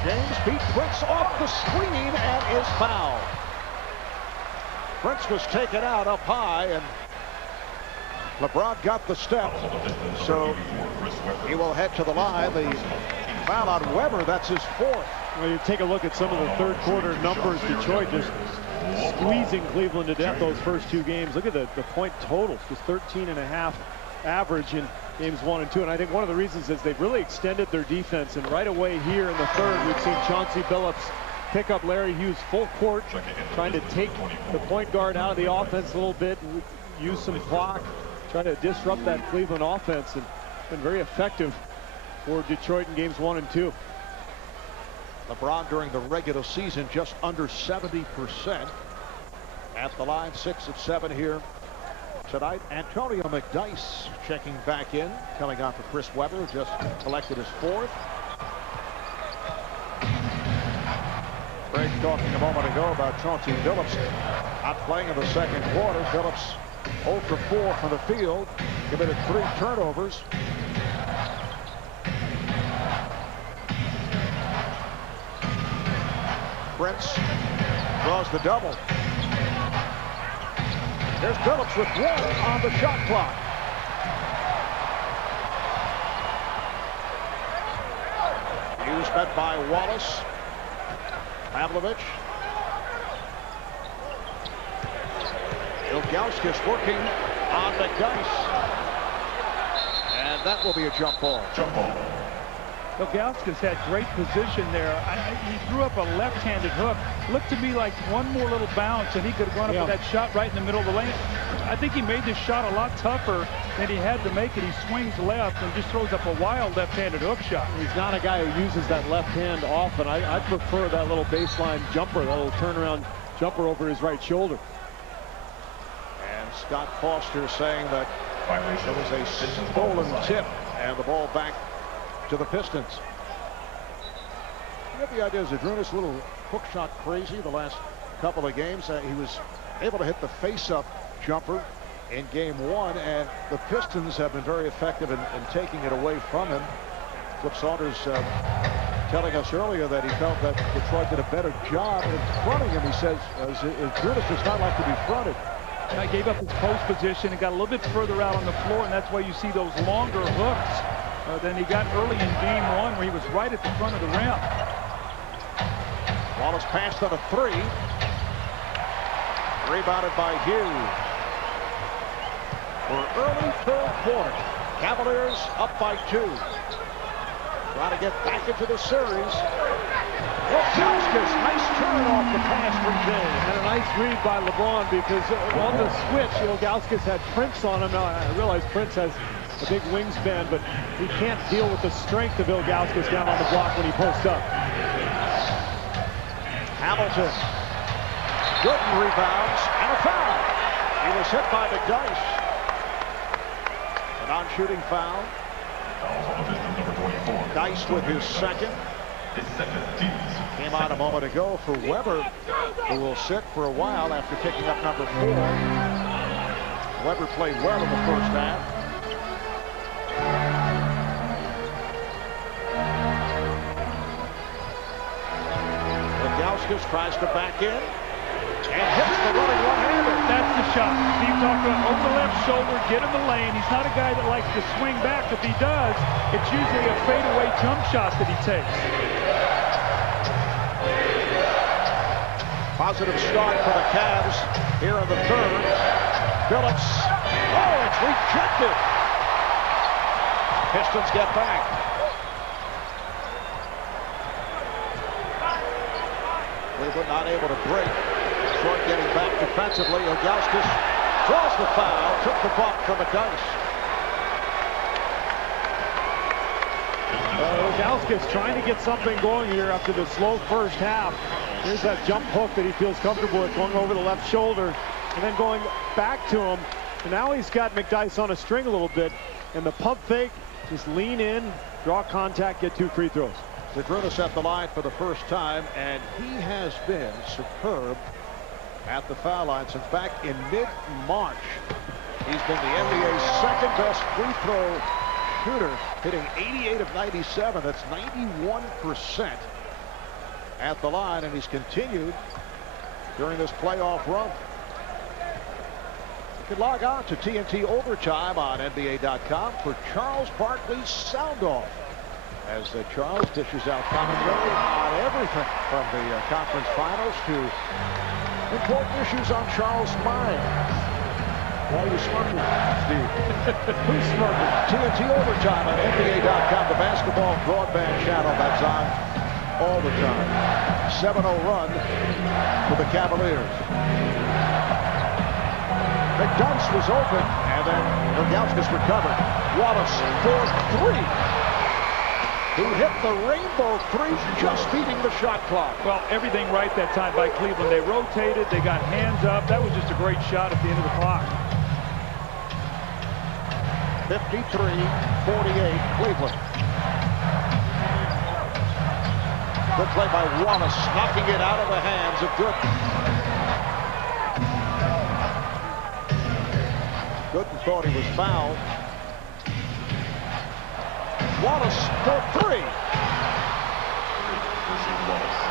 James beat Prince off the screen and is fouled. Prince was taken out up high, and LeBron got the step, so he will head to the line. The foul on Weber. That's his fourth. Well, you take a look at some of the third quarter numbers. Detroit just squeezing Cleveland to death those first two games. Look at the point totals, just 13.5 average in games 1 and 2. And I think one of the reasons is they've really extended their defense. And right away here in the third, we've seen Chauncey Billups pick up Larry Hughes full court, trying to take the point guard out of the offense a little bit and use some clock, try to disrupt that Cleveland offense, and been very effective for Detroit in games 1 and 2. LeBron during the regular season just under 70% at the line. 6 of 7 here tonight. Antonio McDyess checking back in, coming on for Chris Webber, just collected his fourth. Greg talking a moment ago about Chauncey Billups not playing in the second quarter. Billups 0 for 4 from the field, committed 3 turnovers. Prince draws the double. There's Billups with 1 on the shot clock. Hughes met by Wallace. Pavlovich. Ilgauskas working on McDyess. And that will be a jump ball. Jump ball. Ilgauskas had great position there. He threw up a left-handed hook. Looked to me like one more little bounce and he could have gone up with that shot right in the middle of the lane. I think he made this shot a lot tougher than he had to make it. He swings left and just throws up a wild left-handed hook shot. He's not a guy who uses that left hand often. I prefer that little baseline jumper, that little turnaround jumper over his right shoulder. And Scott Foster saying that it was a stolen tip and the ball back to the Pistons. You have the idea, is Zadrunas a little hook shot crazy the last couple of games? He was able to hit the face-up jumper in game 1, and the Pistons have been very effective in taking it away from him. Flip Saunders telling us earlier that he felt that Detroit did a better job in fronting him. He says Zadrunas does not like to be fronted. I gave up his post position and got a little bit further out on the floor, and that's why you see those longer hooks than he got early in game 1, where he was right at the front of the rim. Wallace passed on a 3. Rebounded by Hughes. For early third quarter, Cavaliers up by 2. Trying to get back into the series. Ilgauskas, nice turn off the pass from James. And a nice read by LeBron, because on the switch, Ilgauskas had Prince on him. Now, I realize Prince has a big wingspan, but he can't deal with the strength of Ilgauskas down on the block when he posts up. Hamilton. Gooden rebounds and a foul. He was hit by McDyess. A non-shooting foul. Dice with his second. Came out a moment ago for Weber, who will sit for a while after picking up number 4. Weber played well in the first half. Ilgauskas tries to back in and hits the running one-hander. That's the shot. Steve talked about over the left shoulder, get in the lane. He's not a guy that likes to swing back. If he does, it's usually a fadeaway jump shot that he takes. Positive start for the Cavs here in the third. Billups. Oh, it's rejected. Pistons get back. Cleveland not able to break. Short getting back defensively. Ilgauskas draws the foul. Took the bump from McDyess. Ilgauskas trying to get something going here after the slow first half. Here's that jump hook that he feels comfortable with, going over the left shoulder and then going back to him. And now he's got McDyess on a string a little bit. And the pump fake, just lean in, draw contact, get 2 free throws. Zadrunas at the line for the first time, and he has been superb at the foul line since back in mid-March. He's been the NBA's second best free throw shooter, hitting 88 of 97. That's 91% at the line, and he's continued during this playoff run. You can log on to TNT Overtime on NBA.com for Charles Barkley's sound off. As Charles dishes out commentary on everything from the conference finals to important issues on Charles' mind. Why are you smirking, Steve? Who's smirking? TNT Overtime on NBA.com, the basketball broadband channel that's on all the time. 7-0 run for the Cavaliers. McDyess was open, and then Ilgauskas recovered. Wallace for three. He hit the rainbow three, just beating the shot clock. Well, everything right that time by Cleveland. They rotated, they got hands up. That was just a great shot at the end of the clock. 53-48, Cleveland. Good play by Wallace, knocking it out of the hands of Gooden. Gooden thought he was fouled. Wallace for three.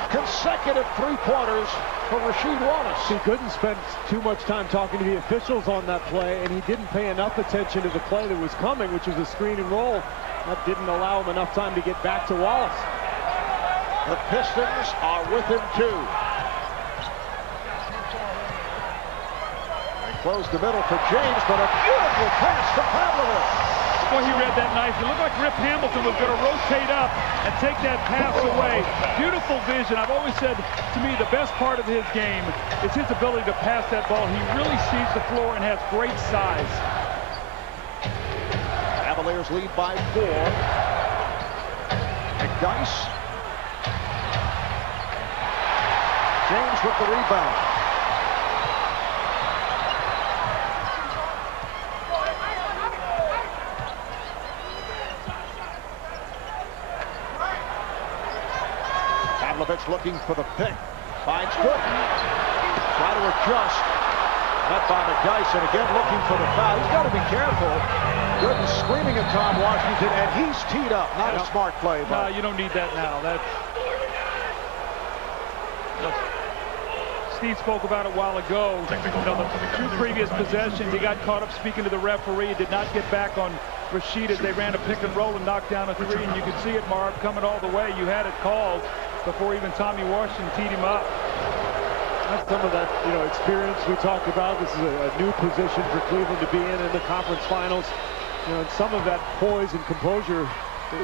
Consecutive three-pointers for Rasheed Wallace. He couldn't spend too much time talking to the officials on that play, and he didn't pay enough attention to the play that was coming, which was a screen and roll. That didn't allow him enough time to get back to Wallace. The Pistons are within two. They close the middle for James, but a beautiful pass to Pavlovich. Boy, he read that nicely. It looked like Rip Hamilton was going to rotate up and take that pass away. Beautiful vision. I've always said, to me, the best part of his game is his ability to pass that ball. He really sees the floor and has great size. Cavaliers lead by 4. McDyess. James with the rebound. Pavlovich looking for the pick. Finds Gooden. Try to adjust. Met by McDyess, and again looking for the foul. He's got to be careful. Gooden screaming at Tom Washington, and he's teed up. Not a smart play. No, you don't need that now. Steve spoke about it a while ago. The 2 previous possessions, he got caught up speaking to the referee. Did not get back on Rasheed as they ran a pick and roll and knocked down a 3. And you could see it, Marv, coming all the way. You had it called before even Tommy Washington teed him up. That's some of that, experience we talked about. This is a new position for Cleveland to be in the conference finals. And some of that poise and composure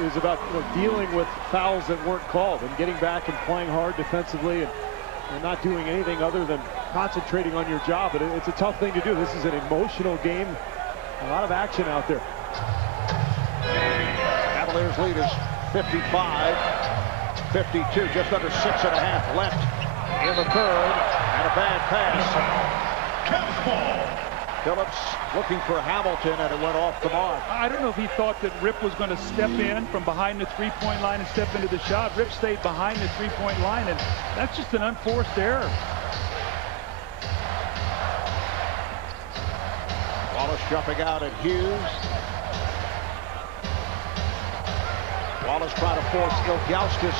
is about dealing with fouls that weren't called and getting back and playing hard defensively and not doing anything other than concentrating on your job. But it's a tough thing to do. This is an emotional game. A lot of action out there. Cavaliers lead is 55-52. Just under 6.5 left in the third. And a bad pass. Phillips looking for Hamilton, and it went off the mark. I don't know if he thought that Rip was going to step in from behind the three-point line and step into the shot. Rip stayed behind the three-point line, and that's just an unforced error. Wallace jumping out at Hughes. Wallace trying to force Ilgauskas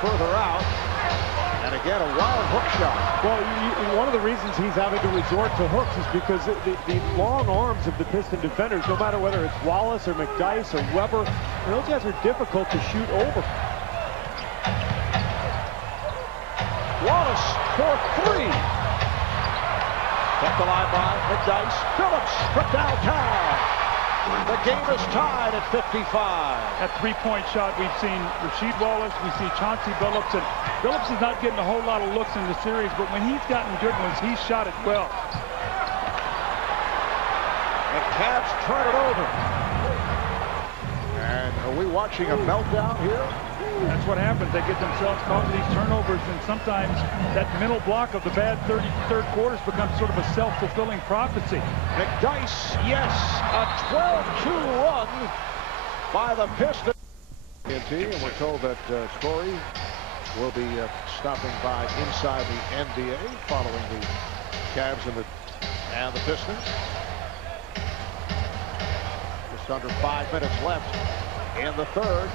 further out. And again, a wild hook shot. Well, one of the reasons he's having to resort to hooks is because the long arms of the Piston defenders, no matter whether it's Wallace or McDyess or Weber, those guys are difficult to shoot over. Wallace for 3. Kept the line by McDyess. Phillips from downtown. The game is tied at 55. That three-point shot, we've seen Rasheed Wallace, we see Chauncey Billups, and Billups is not getting a whole lot of looks in the series, but when he's gotten good ones, he's shot it well. The Cavs turn it over. And are we watching a meltdown here? That's what happens. They get themselves caught in these turnovers, and sometimes that mental block of the bad third quarters becomes sort of a self-fulfilling prophecy. McDyess, yes, a 12-2 run by the Pistons. And we're told that Corey will be stopping by inside the NBA following the Cavs and the Pistons. Just under 5 minutes left in the third.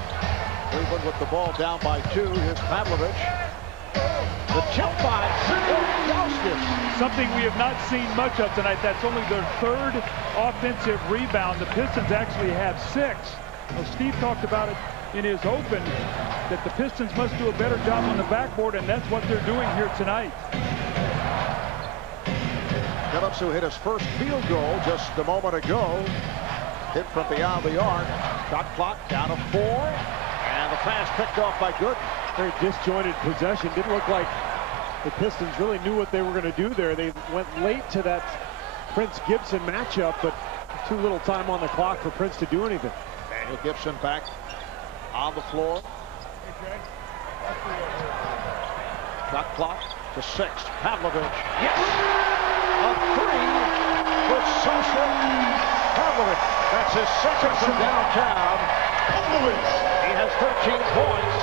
Cleveland with the ball down by 2. Here's Pavlovich. The tip by Ilgauskas. Something we have not seen much of tonight. That's only their 3rd offensive rebound. The Pistons actually have 6. Well, Steve talked about it and is open, that the Pistons must do a better job on the backboard, and that's what they're doing here tonight. Phillips, who hit his first field goal just a moment ago, hit from beyond the arc. Shot clock down to 4, and the pass picked off by Gooden. Very disjointed possession. Didn't look like the Pistons really knew what they were going to do there. They went late to that Prince Gibson matchup, but too little time on the clock for Prince to do anything. Daniel Gibson back on the floor. Shot clock to 6. Pavlovich. Yes! A 3 for Sasha Pavlovich. That's his second from downtown. He has 13 points.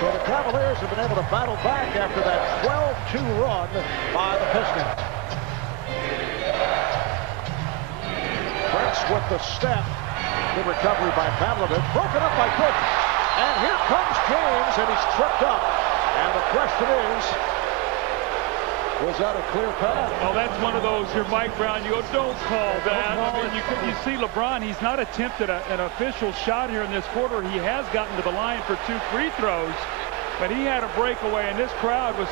So the Cavaliers have been able to battle back after that 12-2 run by the Pistons. Prince with the step. Good recovery by Pavlovich. Broken up by Gooden. And here comes James, and he's tripped up. And the question is, was that a clear pass? Oh, that's one of those, you're Mike Brown, you go, don't call that. I mean, you see LeBron, he's not attempted an official shot here in this quarter. He has gotten to the line for 2 free throws, but he had a breakaway, and this crowd was,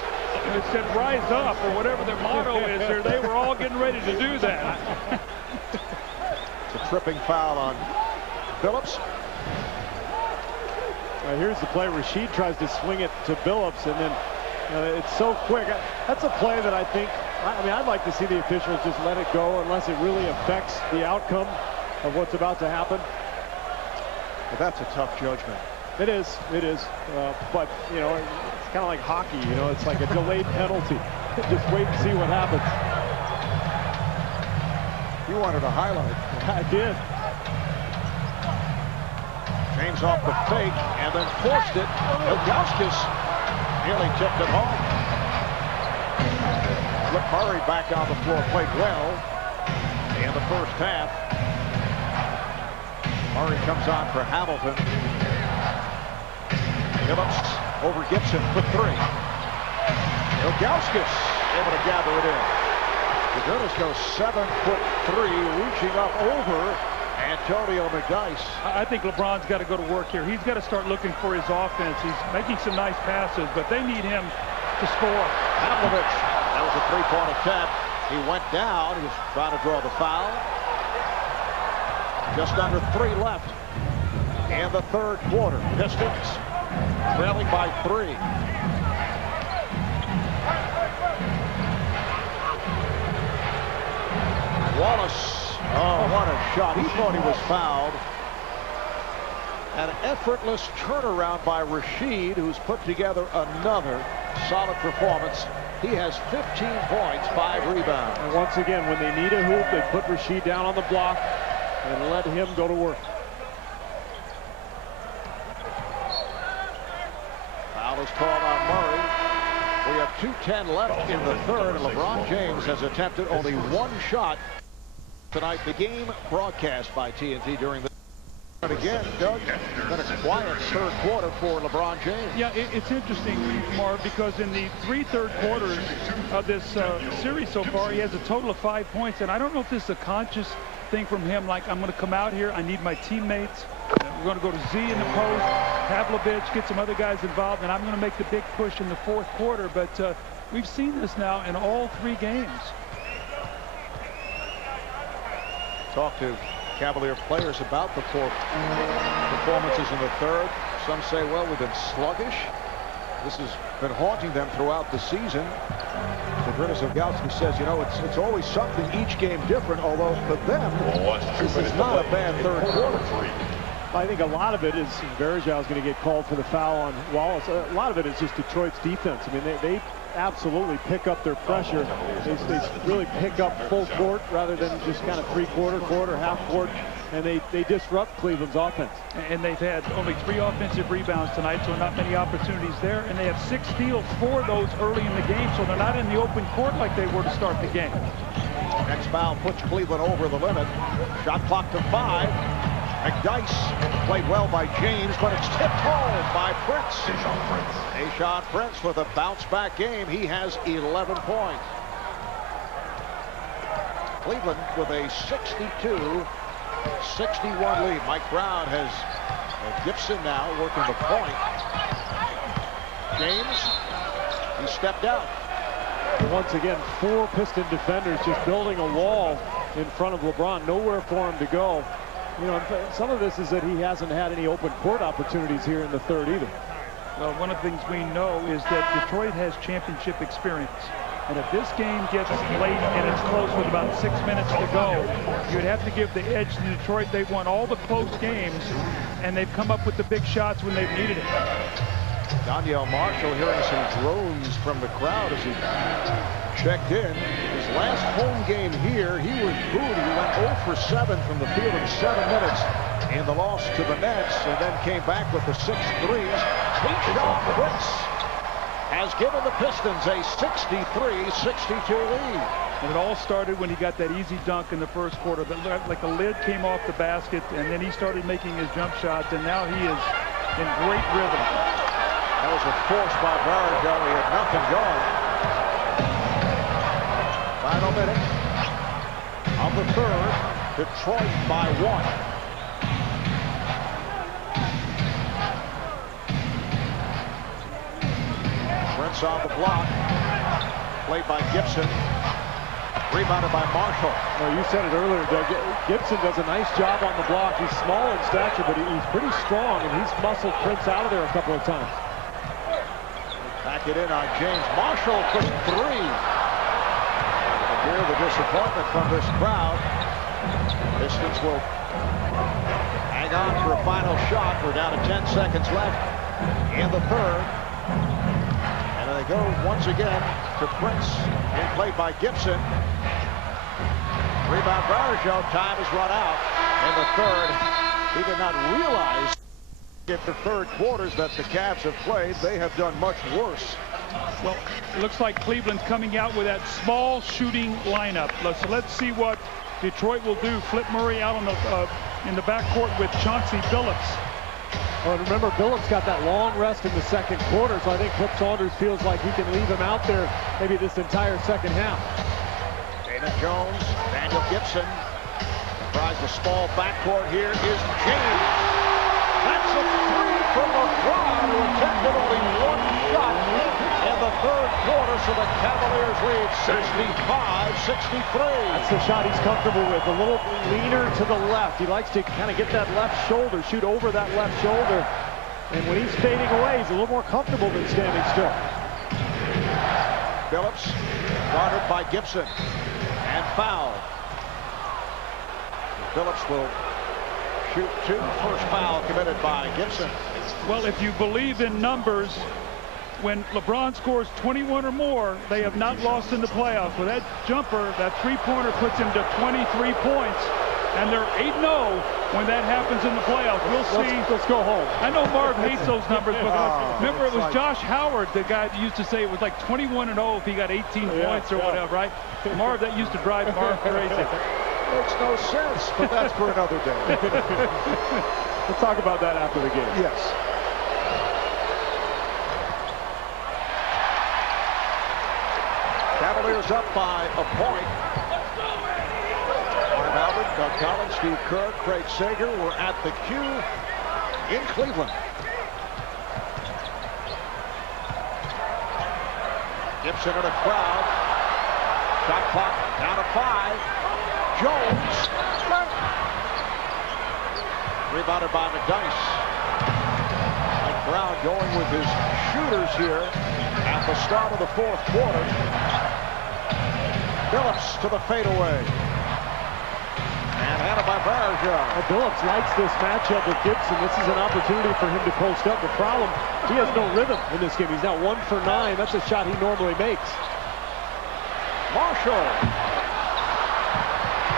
it said rise up, or whatever their motto is there. They were all getting ready to do that. It's a tripping foul on Phillips. Here's the play. Rasheed tries to swing it to Billups, and then it's so quick. That's a play that I think, I mean, I'd like to see the officials just let it go unless it really affects the outcome of what's about to happen. But that's a tough judgment. It is. But, you know, it's kind of like hockey. You know, it's like a delayed penalty. Just wait and see what happens. You wanted a highlight. I did. James off the fake and then forced it. Ilgauskas nearly tipped it home. Flip Murray back on the floor, played well in the first half. Murray comes on for Hamilton. Phillips over Gibson for 3. Ilgauskas able to gather it in. The Gooders go 7'3", reaching up over Antonio McDyess. I think LeBron's got to go to work here. He's got to start looking for his offense. He's making some nice passes, but they need him to score. Pavlovich, that was a 3-point attempt. He went down. He was trying to draw the foul. Just under 3 left in the third quarter. Pistons trailing by 3. Wallace. Oh, what a shot. He thought he was fouled. An effortless turnaround by Rasheed, who's put together another solid performance. He has 15 points, 5 rebounds. And once again, when they need a hoop, they put Rasheed down on the block and let him go to work. Foul is called on Murray. We have 2:10 left in the third, and LeBron James has attempted only 1 shot tonight. The game broadcast by TNT during the... And again, Doug, been a quiet third quarter for LeBron James. Yeah, it's interesting, Marv, because in the 3 third quarters of this series so far, he has a total of 5 points, and I don't know if this is a conscious thing from him, like, I'm going to come out here, I need my teammates, we're going to go to Z in the post, Pavlovich, get some other guys involved, and I'm going to make the big push in the fourth quarter, but we've seen this now in all 3 games. Talk to Cavalier players about the poor performances in the third. Some say, well, we've been sluggish. This has been haunting them throughout the season. Zydrunas Ilgauskas says, you know, it's always something, each game different, although for them, this is not a bad third quarter. I think a lot of it is Varejao is going to get called for the foul on Wallace. A lot of it is just Detroit's defense. I mean, they absolutely pick up their pressure. They really pick up full court rather than just kind of quarter, half court, and they disrupt Cleveland's offense. And they've had only 3 offensive rebounds tonight, so not many opportunities there. And they have 6 steals, 4 of those early in the game, so they're not in the open court like they were to start the game. Next foul puts Cleveland over the limit. Shot clock to 5. McDyess played well by James, but it's tipped home by Prince. Tayshaun Prince with a bounce-back game. He has 11 points. Cleveland with a 62-61 lead. Mike Brown has And Gibson now working the point. James, he stepped out. Once again, 4 Piston defenders just building a wall in front of LeBron. Nowhere for him to go. You know, some of this is that he hasn't had any open court opportunities here in the third either. Well, one of the things we know is that Detroit has championship experience. And if this game gets late and it's close with about 6 minutes to go, you'd have to give the edge to Detroit. They've won all the close games, and they've come up with the big shots when they've needed it. Danielle Marshall hearing some groans from the crowd as he checked in. His last home game here, he was booed. He went 0 for 7 from the field in 7 minutes in the loss to the Nets, and then came back with the 6 threes. Tayshaun Prince has given the Pistons a 63-62 lead. And it all started when he got that easy dunk in the first quarter. Like a lid came off the basket, and then he started making his jump shots, and now he is in great rhythm. That was a force by Varejao. He had nothing going. Final minute of the third. Detroit by 1. Prince on the block. Played by Gibson. Rebounded by Marshall. Well, you said it earlier, Doug. Gibson does a nice job on the block. He's small in stature, but he's pretty strong, and he's muscled Prince out of there a couple of times. Back it in on James. Marshall for 3. Hear the disappointment from this crowd. Pistons will hang on for a final shot. We're down to 10 seconds left in the third. And they go once again to Prince, and played by Gibson. Rebound Varejao. Time has run out in the third. He did not realize in the third quarters that the Cavs have played. They have done much worse. Well, it looks like Cleveland's coming out with that small shooting lineup. Let's see what Detroit will do. Flip Murray out on the in the backcourt with Chauncey Billups. Well, remember, Billups got that long rest in the second quarter, so I think Flip Saunders feels like he can leave him out there maybe this entire second half. Dana Jones, Daniel Gibson. Tries the small backcourt. Here is James. That's a 3 from LeBron, who attempted only 1 shot in the third quarter, so the Cavaliers lead 65-63. That's the shot he's comfortable with, a little leaner to the left. He likes to kind of get that left shoulder, shoot over that left shoulder. And when he's fading away, he's a little more comfortable than standing still. Billups guarded by Gibson and fouled. Billups will shoot 2. First foul committed by Gibson. Well, if you believe in numbers, when LeBron scores 21 or more, they have not lost in the playoffs. With that jumper, that three-pointer puts him to 23 points, and they're 8-0 when that happens in the playoffs. We'll see. Let's go home. I know Marv hates those numbers, but remember it was Josh Howard, the guy that used to say it was like 21-0 if he got 18 points or whatever, right? Marv, that used to drive Marv crazy. Makes no sense, but that's for another day. We'll talk about that after the game. Yes. Cavaliers up by a point. Marv Albert, Doug Collins, Steve Kerr, Craig Sager were at the Q in Cleveland. Gibson in a crowd. Shot clock down to 5. Jones. Rebounded by McDyess. Mike Brown going with his shooters here at the start of the fourth quarter. Billups to the fadeaway. And handled by Varejao. Well, Billups likes this matchup with Gibson. This is an opportunity for him to post up. The problem, he has no rhythm in this game. He's now 1 for 9. That's a shot he normally makes. Marshall.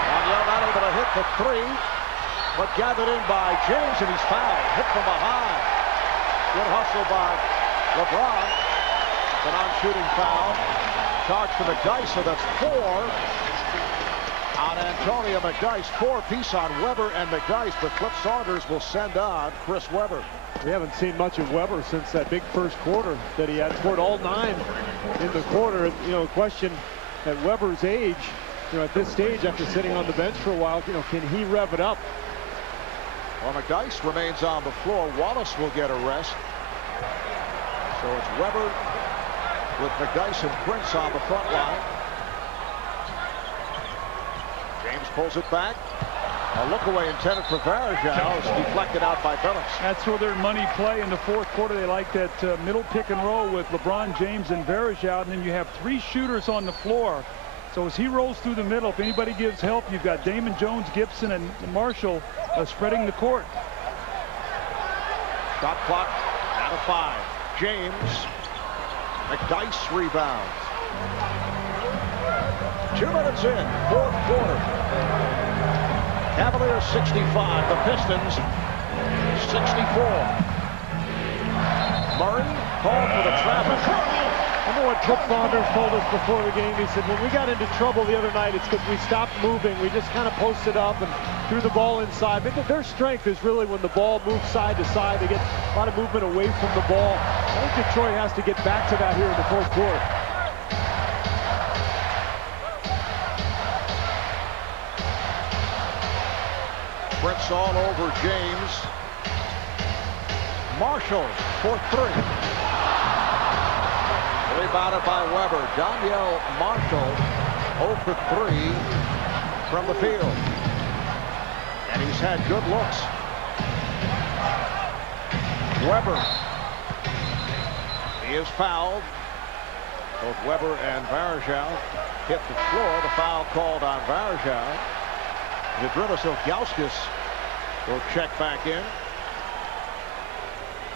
Danielle not able to hit the 3, but gathered in by James, and he's fouled. Hit from behind. Good hustle by LeBron. The non-shooting foul. Charge to McDyess, so that's 4 on Antonio McDyess. 4-piece on Weber and McDyess, but Flip Saunders will send on Chris Weber. We haven't seen much of Weber since that big first quarter that he had. Scored all 9 in the quarter. You know, question at Weber's age, you know, at this stage after sitting on the bench for a while, you know, can he rev it up? Well, McDyess remains on the floor. Wallace will get a rest. So it's Weber with McDyess and Prince on the front line. James pulls it back. A look away intended for Varejao. It's deflected out by Phillips. That's where their money play in the fourth quarter. They like that middle pick and roll with LeBron James and Varejao. And then you have 3 shooters on the floor. So as he rolls through the middle, if anybody gives help, you've got Damon Jones, Gibson, and Marshall spreading the court. Shot clock out of 5. James. McDyess rebounds. 2 minutes in, fourth quarter. Cavaliers 65, the Pistons 64. Murray called for the travel. Remember what Clip Saunders told us before the game? He said when we got into trouble the other night, it's because we stopped moving. We just kind of posted up and threw the ball inside. But their strength is really when the ball moves side to side. They get a lot of movement away from the ball. I think Detroit has to get back to that here in the fourth quarter. Prince all over James. Marshall for 3. Rebounded by Weber. Daniel Marshall 0 for 3 from the field. And he's had good looks. Weber. He is fouled. Both Weber and Varejao hit the floor. The foul called on Varejao. Zydrunas Ilgauskas will check back in.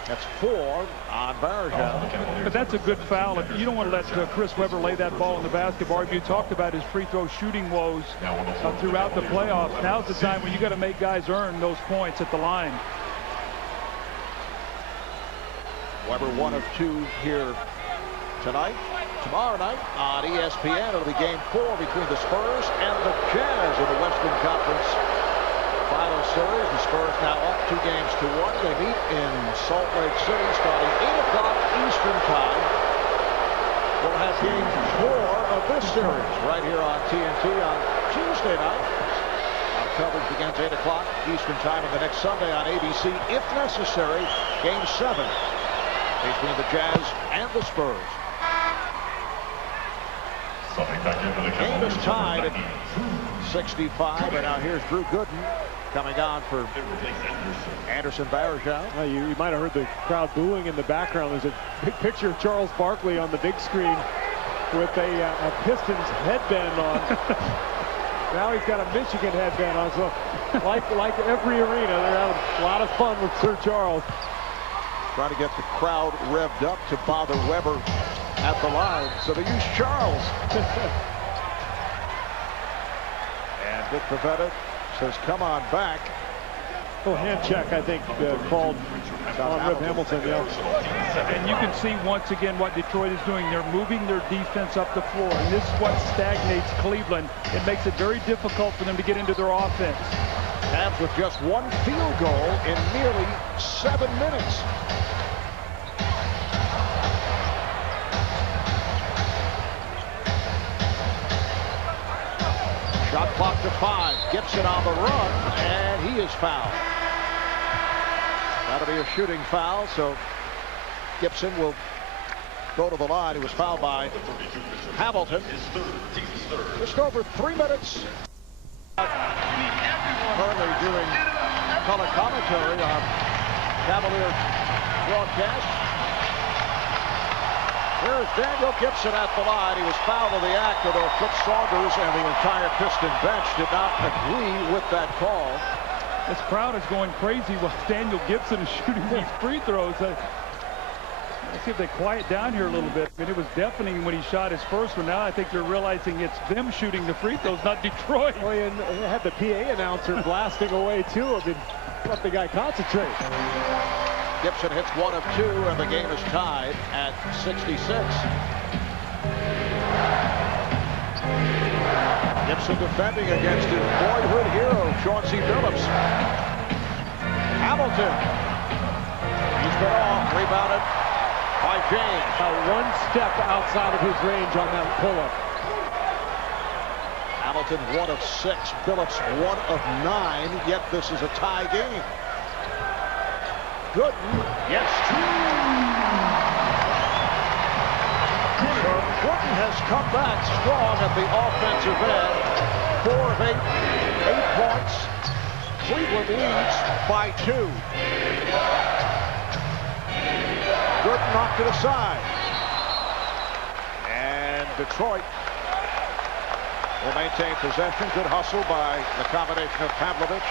That's 4 on Varejao. But that's a good foul. You don't want to let Chris Webber lay that ball in the basketball. You talked about his free throw shooting woes throughout the playoffs. Now's the time when you got to make guys earn those points at the line. Webber 1 of 2 here tonight. Tomorrow night on ESPN, it'll be game 4 between the Spurs and the Jazz in the Western Conference Final Series. The Spurs now up 2 games to 1. They meet in Salt Lake City starting 8 o'clock Eastern time. We'll have game 4 of this series right here on TNT on Tuesday night. Our coverage begins 8 o'clock Eastern time, and the next Sunday on ABC, if necessary, game 7 between the Jazz and the Spurs. The game is tied at 65, and now here's Drew Gooden coming on for Anderson Varejao. You might have heard the crowd booing in the background. There's a big picture of Charles Barkley on the big screen with a Pistons headband on. Now he's got a Michigan headband on. So like every arena, they're having a lot of fun with Sir Charles. Trying to get the crowd revved up to bother Weber at the line, so they use Charles. And Dick Pavetta says, come on back. Oh, hand check, I think, called on Rip Hamilton. Yeah. And you can see once again what Detroit is doing. They're moving their defense up the floor, and this is what stagnates Cleveland. It makes it very difficult for them to get into their offense. Cavs with just 1 field goal in nearly 7 minutes. Shot clock to 5. Gibson on the run, and he is fouled. That'll be a shooting foul, so Gibson will go to the line. He was fouled by Hamilton. Just over 3 minutes. Currently doing color commentary on Cavalier broadcast. Here's Daniel Gibson at the line. He was fouled in the act, although Clip Saunders and the entire Piston bench did not agree with that call. This crowd is going crazy while Daniel Gibson is shooting these free throws. Let's see if they quiet down here a little bit. I mean, it was deafening when he shot his first one. Now I think they're realizing it's them shooting the free throws, not Detroit. Well, and they had the PA announcer blasting away, too. I mean, let the guy concentrate. Gibson hits 1 of 2, and the game is tied at 66. Gibson defending against his boyhood hero, Chauncey Billups. Hamilton. He's been off, rebounded by James. One step outside of his range on that pull-up. Hamilton 1 of 6. Billups 1 of 9, yet this is a tie game. Gooden, yes. So Gooden has come back strong at the offensive end. 4 of 8, 8 points. Cleveland leads by 2. Gooden knocked it aside. And Detroit will maintain possession. Good hustle by the combination of Pavlovich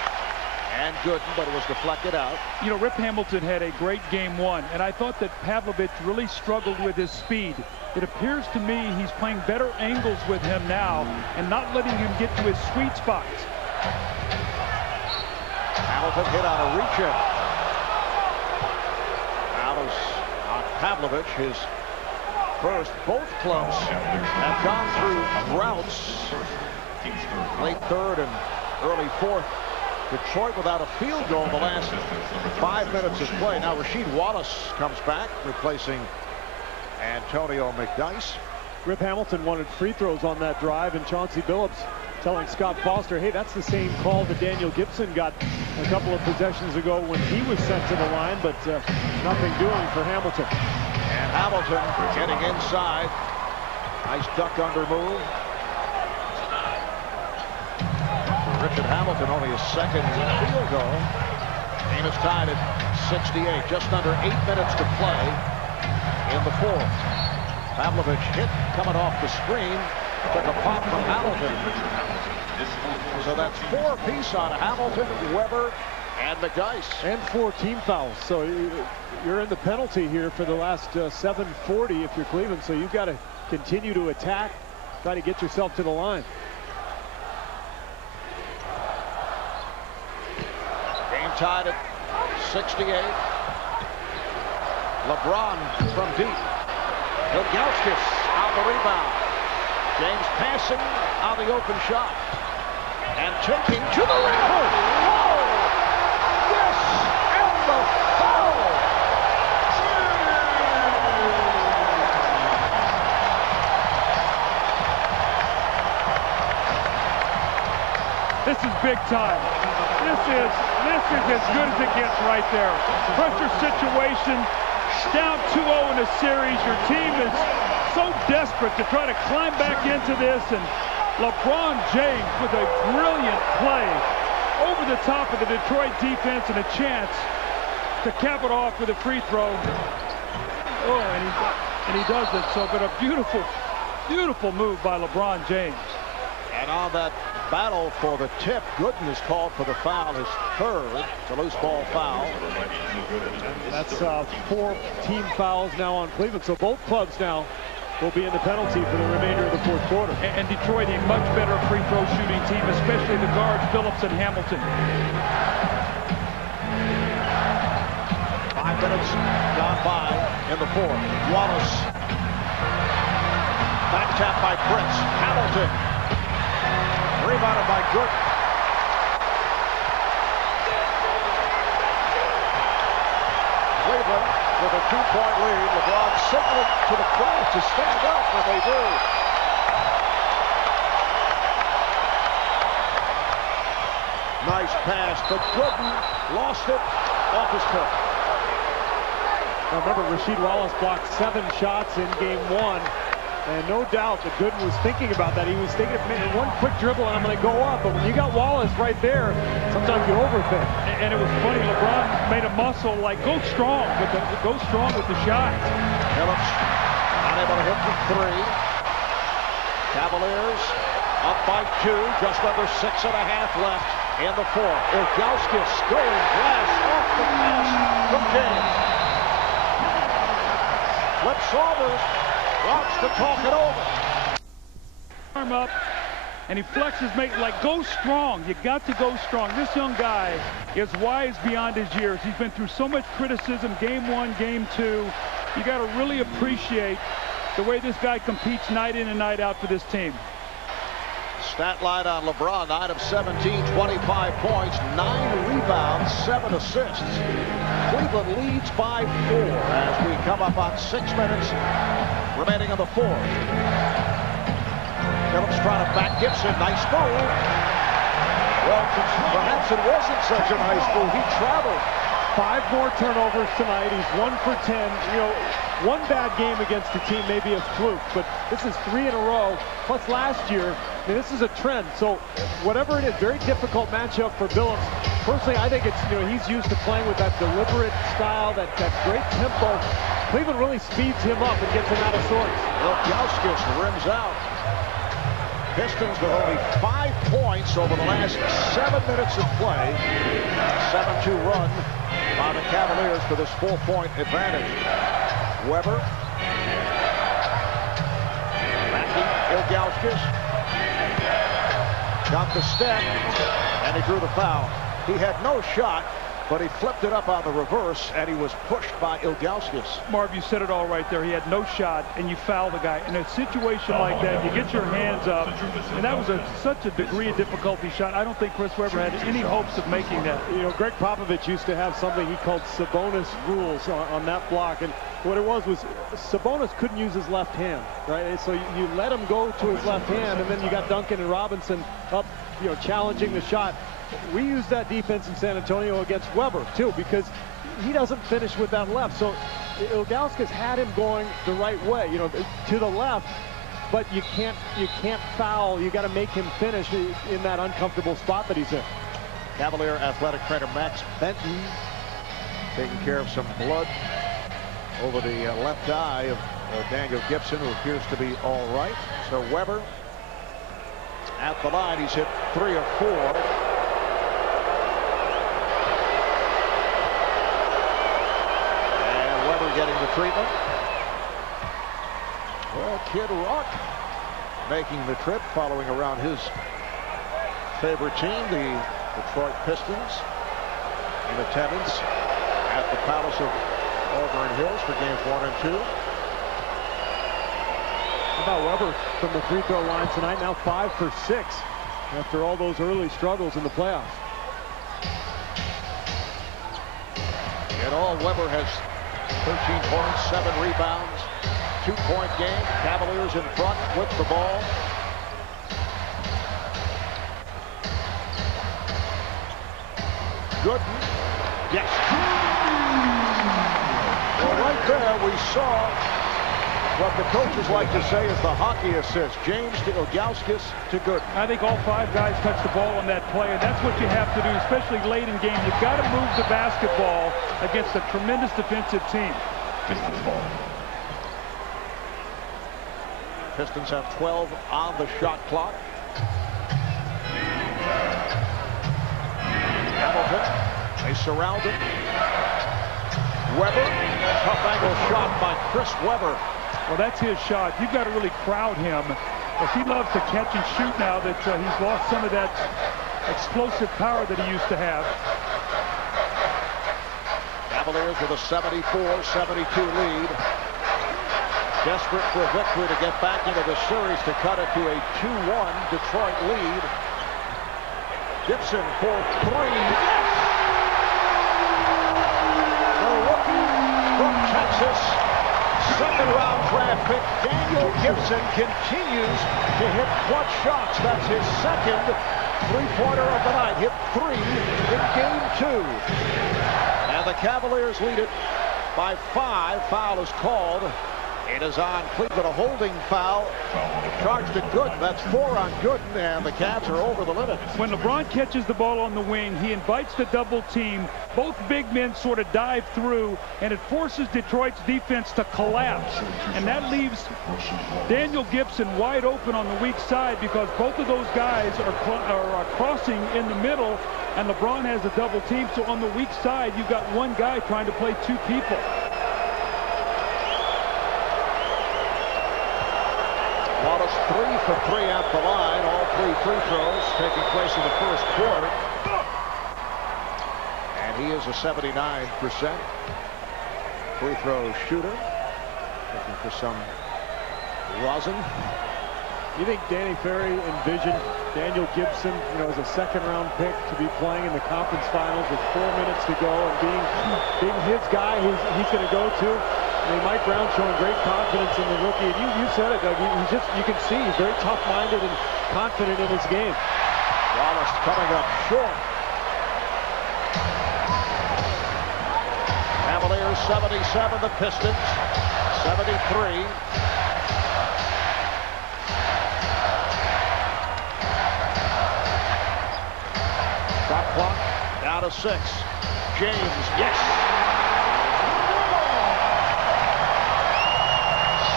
and Gooden, but it was deflected out. You know, Rip Hamilton had a great game 1, and I thought that Pavlovich really struggled with his speed. It appears to me he's playing better angles with him now and not letting him get to his sweet spots. Hamilton hit on a reach-in. Now is on Pavlovich, his first. Both clubs have gone through droughts. Late third and early fourth. Detroit without a field goal in the last 5 minutes of play. Now Rasheed Wallace comes back, replacing Antonio McDyess. Rip Hamilton wanted free throws on that drive, and Chauncey Billups telling Scott Foster, hey, that's the same call that Daniel Gibson got a couple of possessions ago when he was sent to the line, but nothing doing for Hamilton. And Hamilton getting inside. Nice duck under move. For Richard Hamilton, only his second field goal. Game is tied at 68. Just under 8 minutes to play in the fourth. Pavlovich hit coming off the screen. Took a pop from Hamilton. So that's 4 apiece on Hamilton, Weber, and McDyess. And 4 team fouls. So you're in the penalty here for the last 7:40 if you're Cleveland. So you've got to continue to attack, try to get yourself to the line. Game tied at 68. LeBron from deep. Ilgauskas on the rebound. James passing on the open shot. And taking to the rim. Whoa! Yes! And the foul! This is big time. This is as good as it gets right there. Pressure situation. Down 2-0 in a series. Your team is so desperate to try to climb back into this, and LeBron James with a brilliant play over the top of the Detroit defense and a chance to cap it off with a free throw. Oh, and he does it. So, but a beautiful move by LeBron James. And on that battle for the tip, Gooden is called for the foul, his third. It's a loose ball foul. That's 4 team fouls now on Cleveland. So both clubs now will be in the penalty for the remainder of the fourth quarter. And Detroit a much better free throw shooting team, especially the guards Phillips and Hamilton. 5 minutes gone by in the fourth. Wallace. Back tap by Prince. Hamilton. Rebounded by Gooden. Cleveland with a 2-point lead. LeBron signaling to the crowd to stand up when they do. Nice pass, but Gooden lost it off his foot. Now remember, Rasheed Wallace blocked 7 shots in game 1. And no doubt that Gooden was thinking about that. He was thinking of making one quick dribble and I'm going to go up. But when you got Wallace right there, sometimes you overthink. And it was funny. LeBron made a muscle like go strong with the shot. Phillips unable to hit from 3. Cavaliers up by 2. Just under 6.5 left in the fourth. Ilgauskas going glass off the pass from James. Flip Saunders wants to talk it over. Arm up, and he flexes, like go strong. You got to go strong. This young guy is wise beyond his years. He's been through so much criticism, game 1, game 2. You got to really appreciate the way this guy competes night in and night out for this team. Stat line on LeBron, 9 of 17, 25 points, 9 rebounds, 7 assists. Cleveland leads by 4 as we come up on 6 minutes remaining in the fourth. Phillips trying to back Gibson. Nice move. Well, perhaps it wasn't such a nice move. He traveled 5 more turnovers tonight. He's 1 for 10. You know, one bad game against the team may be a fluke, but this is 3 in a row. Plus last year, I mean, this is a trend. So whatever it is, very difficult matchup for Billups. Personally, I think it's, you know, he's used to playing with that deliberate style, that great tempo. Cleveland really speeds him up and gets him out of sorts. Ilgauskas rims out. Pistons with only 5 points over the last 7 minutes of play. 7-2 run by the Cavaliers for this 4-point advantage. Weber. Backing Ilgauskas. Got the step, and he drew the foul. He had no shot, but he flipped it up on the reverse, and he was pushed by Ilgauskas. Marv, you said it all right there. He had no shot, and you foul the guy. In a situation like that, you get your hands up, and that was such a degree of difficulty shot. I don't think Chris Webber had any hopes of making that. You know, Greg Popovich used to have something he called Sabonis rules on that block, and what it was Sabonis couldn't use his left hand, right? So you let him go to his left hand, and then you got Duncan and Robinson up, you know, challenging the shot. We use that defense in San Antonio against Weber too, because he doesn't finish with that left. So Ilgauskas had him going the right way, you know, to the left, but you can't foul. You got to make him finish in that uncomfortable spot that he's in. Cavalier athletic trainer Max Benton taking care of some blood over the left eye of Daniel Gibson, who appears to be all right. So Weber at the line. He's hit 3 of 4. Getting the treatment. Well, Kid Rock making the trip, following around his favorite team, the Detroit Pistons, in attendance at the Palace of Auburn Hills for games 1 and 2. How about Weber from the free throw line tonight? Now 5 for 6 after all those early struggles in the playoffs. In all, Weber has 13 points, 7 rebounds, 2-point game. Cavaliers in front with the ball. Gooden. Yes. Well, right there we saw what the coaches like to say is the hockey assist. James to Ilgauskas to Gooden. I think all 5 guys touched the ball on that play, and that's what you have to do, especially late in game. You've got to move the basketball against a tremendous defensive team. Pistons have 12 on the shot clock. Hamilton, they surround him. Weber, tough angle shot by Chris Weber. Well, that's his shot. You've got to really crowd him, because he loves to catch and shoot now that he's lost some of that explosive power that he used to have. Cavaliers with a 74-72 lead. Desperate for a victory to get back into the series to cut it to a 2-1 Detroit lead. Gibson for 3. Yes! The rookie from Texas, second-round draft pick Daniel Gibson continues to hit clutch shots. That's his second three-pointer of the night. Hit 3 in game 2. And the Cavaliers lead it by 5. Foul is called. It is on Cleveland, a holding foul charged to Gooden. That's 4 on Gooden, and the Cavs are over the limit. When LeBron catches the ball on the wing, he invites the double team. Both big men sort of dive through, and it forces Detroit's defense to collapse. And that leaves Daniel Gibson wide open on the weak side, because both of those guys are crossing in the middle, and LeBron has a double team. So on the weak side, you've got one guy trying to play 2 people. Wallace 3 for 3 at the line. All 3 free throws taking place in the first quarter. And he is a 79% free throw shooter. Looking for some rosin. You think Danny Ferry envisioned Daniel Gibson, you know, as a second-round pick to be playing in the conference finals with 4 minutes to go and being his guy he's going to go to? I mean, Mike Brown showing great confidence in the rookie, and you said it, Doug. You can see he's very tough-minded and confident in his game. Wallace coming up short. Cavaliers 77, the Pistons 73. Shot clock down to 6. James, yes.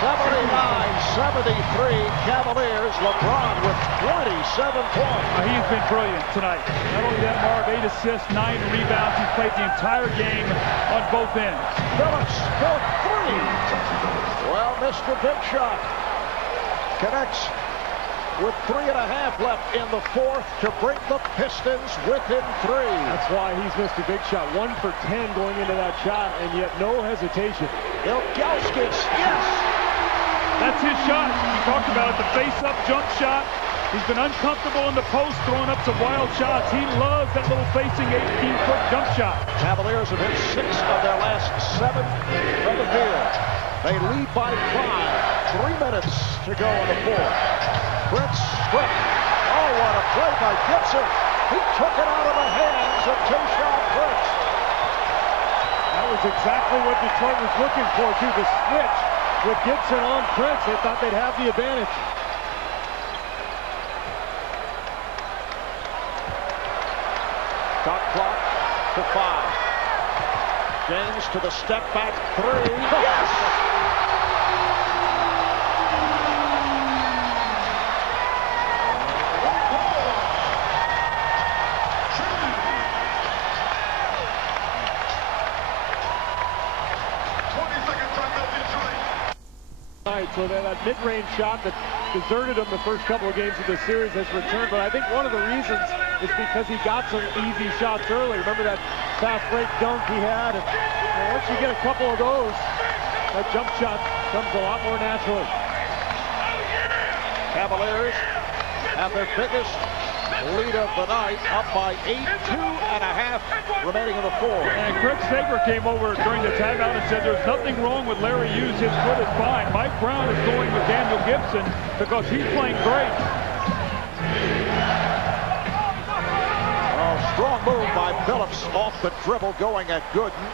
79-73 Cavaliers. LeBron with 27 points. He's been brilliant tonight. Not only that, Marv, 8 assists, 9 rebounds. He played the entire game on both ends. Phillips for 3. Well, Mr. Big Shot connects with 3.5 left in the fourth to bring the Pistons within 3. That's why he's Mr. Big Shot. 1 for 10 going into that shot, and yet no hesitation. Ilgauskas, yes! That's his shot. He talked about it, the face-up jump shot. He's been uncomfortable in the post, throwing up some wild shots. He loves that little facing 18-foot jump shot. Cavaliers have hit 6 of their last 7 from the field. They lead by 5. 3 minutes to go in the fourth. Prince Strick. Oh, what a play by Gibson. He took it out of the hands of Tayshaun Prince. That was exactly what Detroit was looking for, too. The switch with Gibson on Prince. They thought they'd have the advantage. Shot clock to 5. James to the step back 3. Yes! So that mid-range shot that deserted him the first couple of games of the series has returned. But I think one of the reasons is because he got some easy shots early. Remember that fast break dunk he had? And once you get a couple of those, that jump shot comes a lot more naturally. Cavaliers have their biggest lead of the night, up by 8, 2.5 remaining in the fourth. And Craig Sager came over during the timeout and said there's nothing wrong with Larry Hughes. His foot is fine. Mike Brown is going with Daniel Gibson because he's playing great. Oh, strong move by Phillips off the dribble going at Gooden.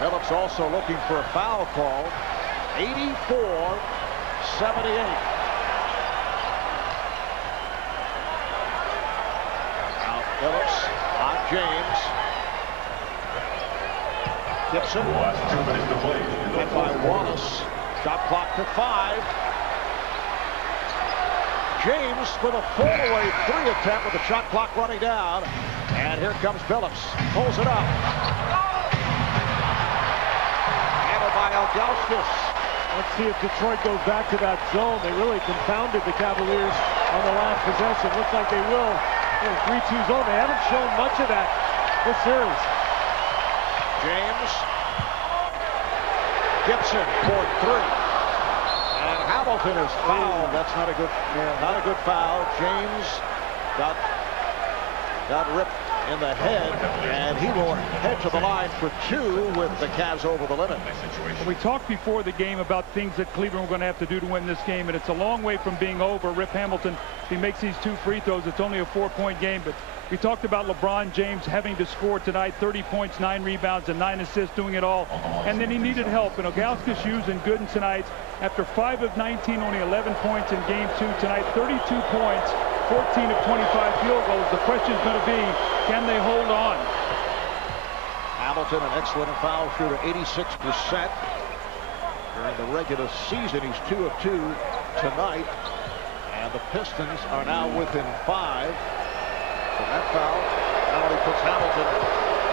Phillips also looking for a foul call. 84-78. Phillips on James. Gibson. Last 2 minutes to play. Hit by Wallace. Shot clock to 5. James with a fall-away 3 attempt with the shot clock running down. And here comes Phillips. Pulls it up. Handled by Ilgauskas. Let's see if Detroit goes back to that zone. They really confounded the Cavaliers on the last possession. Looks like they will. 3-2 zone. They haven't shown much of that this series. James. Gibson for 3. And Hamilton is fouled. That's not a good foul. James got ripped in the head, and he will head to the line for 2 with the Cavs over the limit. We talked before the game about things that Cleveland were going to have to do to win this game, and it's a long way from being over. Rip Hamilton, if he makes these 2 free throws, it's only a 4-point game, but we talked about LeBron James having to score tonight, 30 points, 9 rebounds, and 9 assists, doing it all. And then he needed help. And Ilgauskas, Hughes, and Gooden tonight, after 5 of 19, only 11 points in game 2 tonight, 32 points, 14 of 25 field goals. The question is going to be, can they hold on? Hamilton, an excellent foul shooter, 86%. During the regular season, he's 2 of 2 tonight. And the Pistons are now within 5. So that foul not only puts Hamilton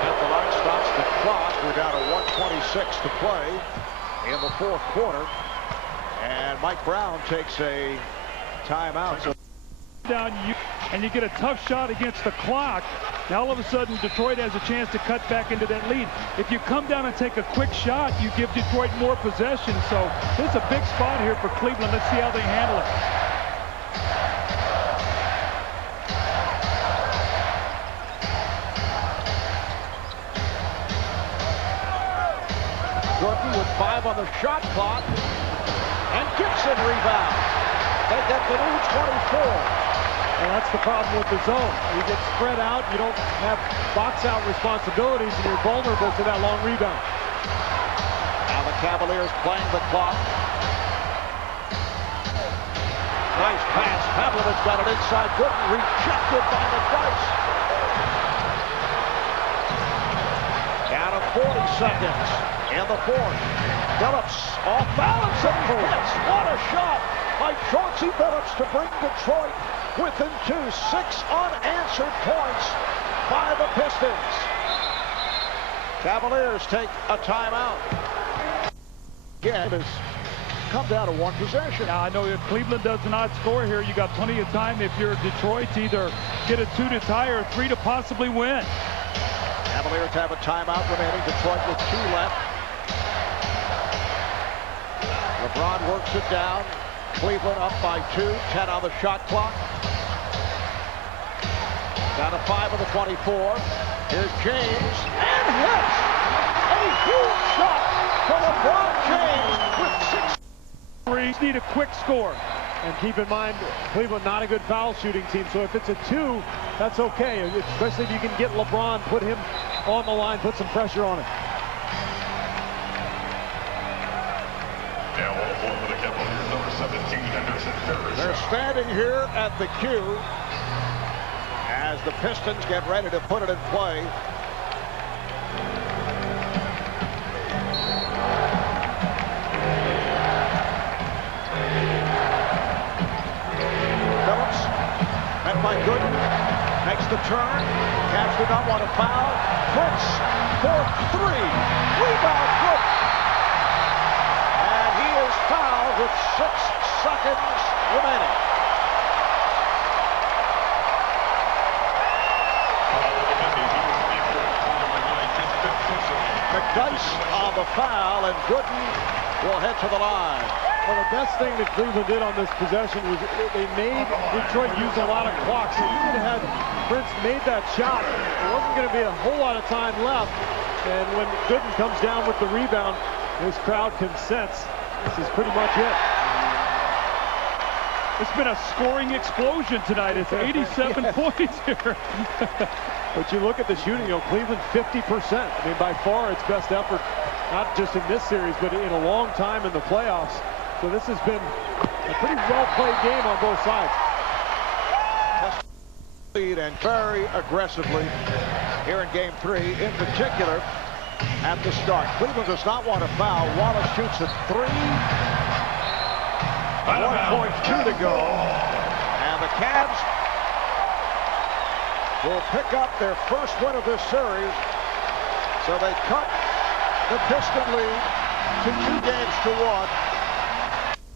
at the line, stops the clock. We're down to 1:26 to play in the fourth quarter. And Mike Brown takes a timeout. So down and you get a tough shot against the clock. Now all of a sudden Detroit has a chance to cut back into that lead. If you come down and take a quick shot, you give Detroit more possession. So this is a big spot here for Cleveland. Let's see how they handle it. Gordon with 5 on the shot clock. And Gibson rebound. They get the lead 24. And that's the problem with the zone. You get spread out, you don't have box-out responsibilities, and you're vulnerable to that long rebound. Cavaliers playing the clock. Nice pass. Pavlovich got it inside. Gooden rejected by the Dice. Down to 40 seconds in the fourth. Phillips off balance and hits. What a shot by Chauncey Phillips to bring Detroit within 6 unanswered points by the Pistons. Cavaliers take a timeout. Again, it's come down to one possession. Now, I know if Cleveland does not score here, you got plenty of time if you're Detroit to either get a 2 to tie or 3 to possibly win. Cavaliers have a timeout remaining. Detroit with 2 left. LeBron works it down. Cleveland up by 2. 10 on the shot clock. Down to 5 of the 24. Here's James and hits. A huge shot from LeBron James with 6. Need a quick score. And keep in mind, Cleveland not a good foul shooting team, so if it's a 2, that's okay, especially if you can get LeBron, put him on the line, put some pressure on him. Now on the floor for the Cavaliers, number 17, Anderson Ferris. They're standing here at the cue as the Pistons get ready to put it in play. Phillips, met by Gooden, makes the turn. Cavs do not want to foul. Prince for 3. Rebound, good. And he is fouled with 6 seconds remaining. McDice on the foul, and Gooden will head to the line. Well, the best thing that Cleveland did on this possession was they made Detroit use a lot of clock. So even had Prince made that shot, there wasn't going to be a whole lot of time left. And when Gooden comes down with the rebound, this crowd can sense this is pretty much it. It's been a scoring explosion tonight. It's 87 points here. But you look at the shooting, Cleveland 50%. I mean, by far its best effort, not just in this series, but in a long time in the playoffs. So this has been a pretty well-played game on both sides. Lead and very aggressively here in game 3, in particular at the start. Cleveland does not want to foul. Wallace shoots a 3. 1.2 to go. And the Cavs will pick up their first win of this series. So they cut the Piston lead to 2 games to 1.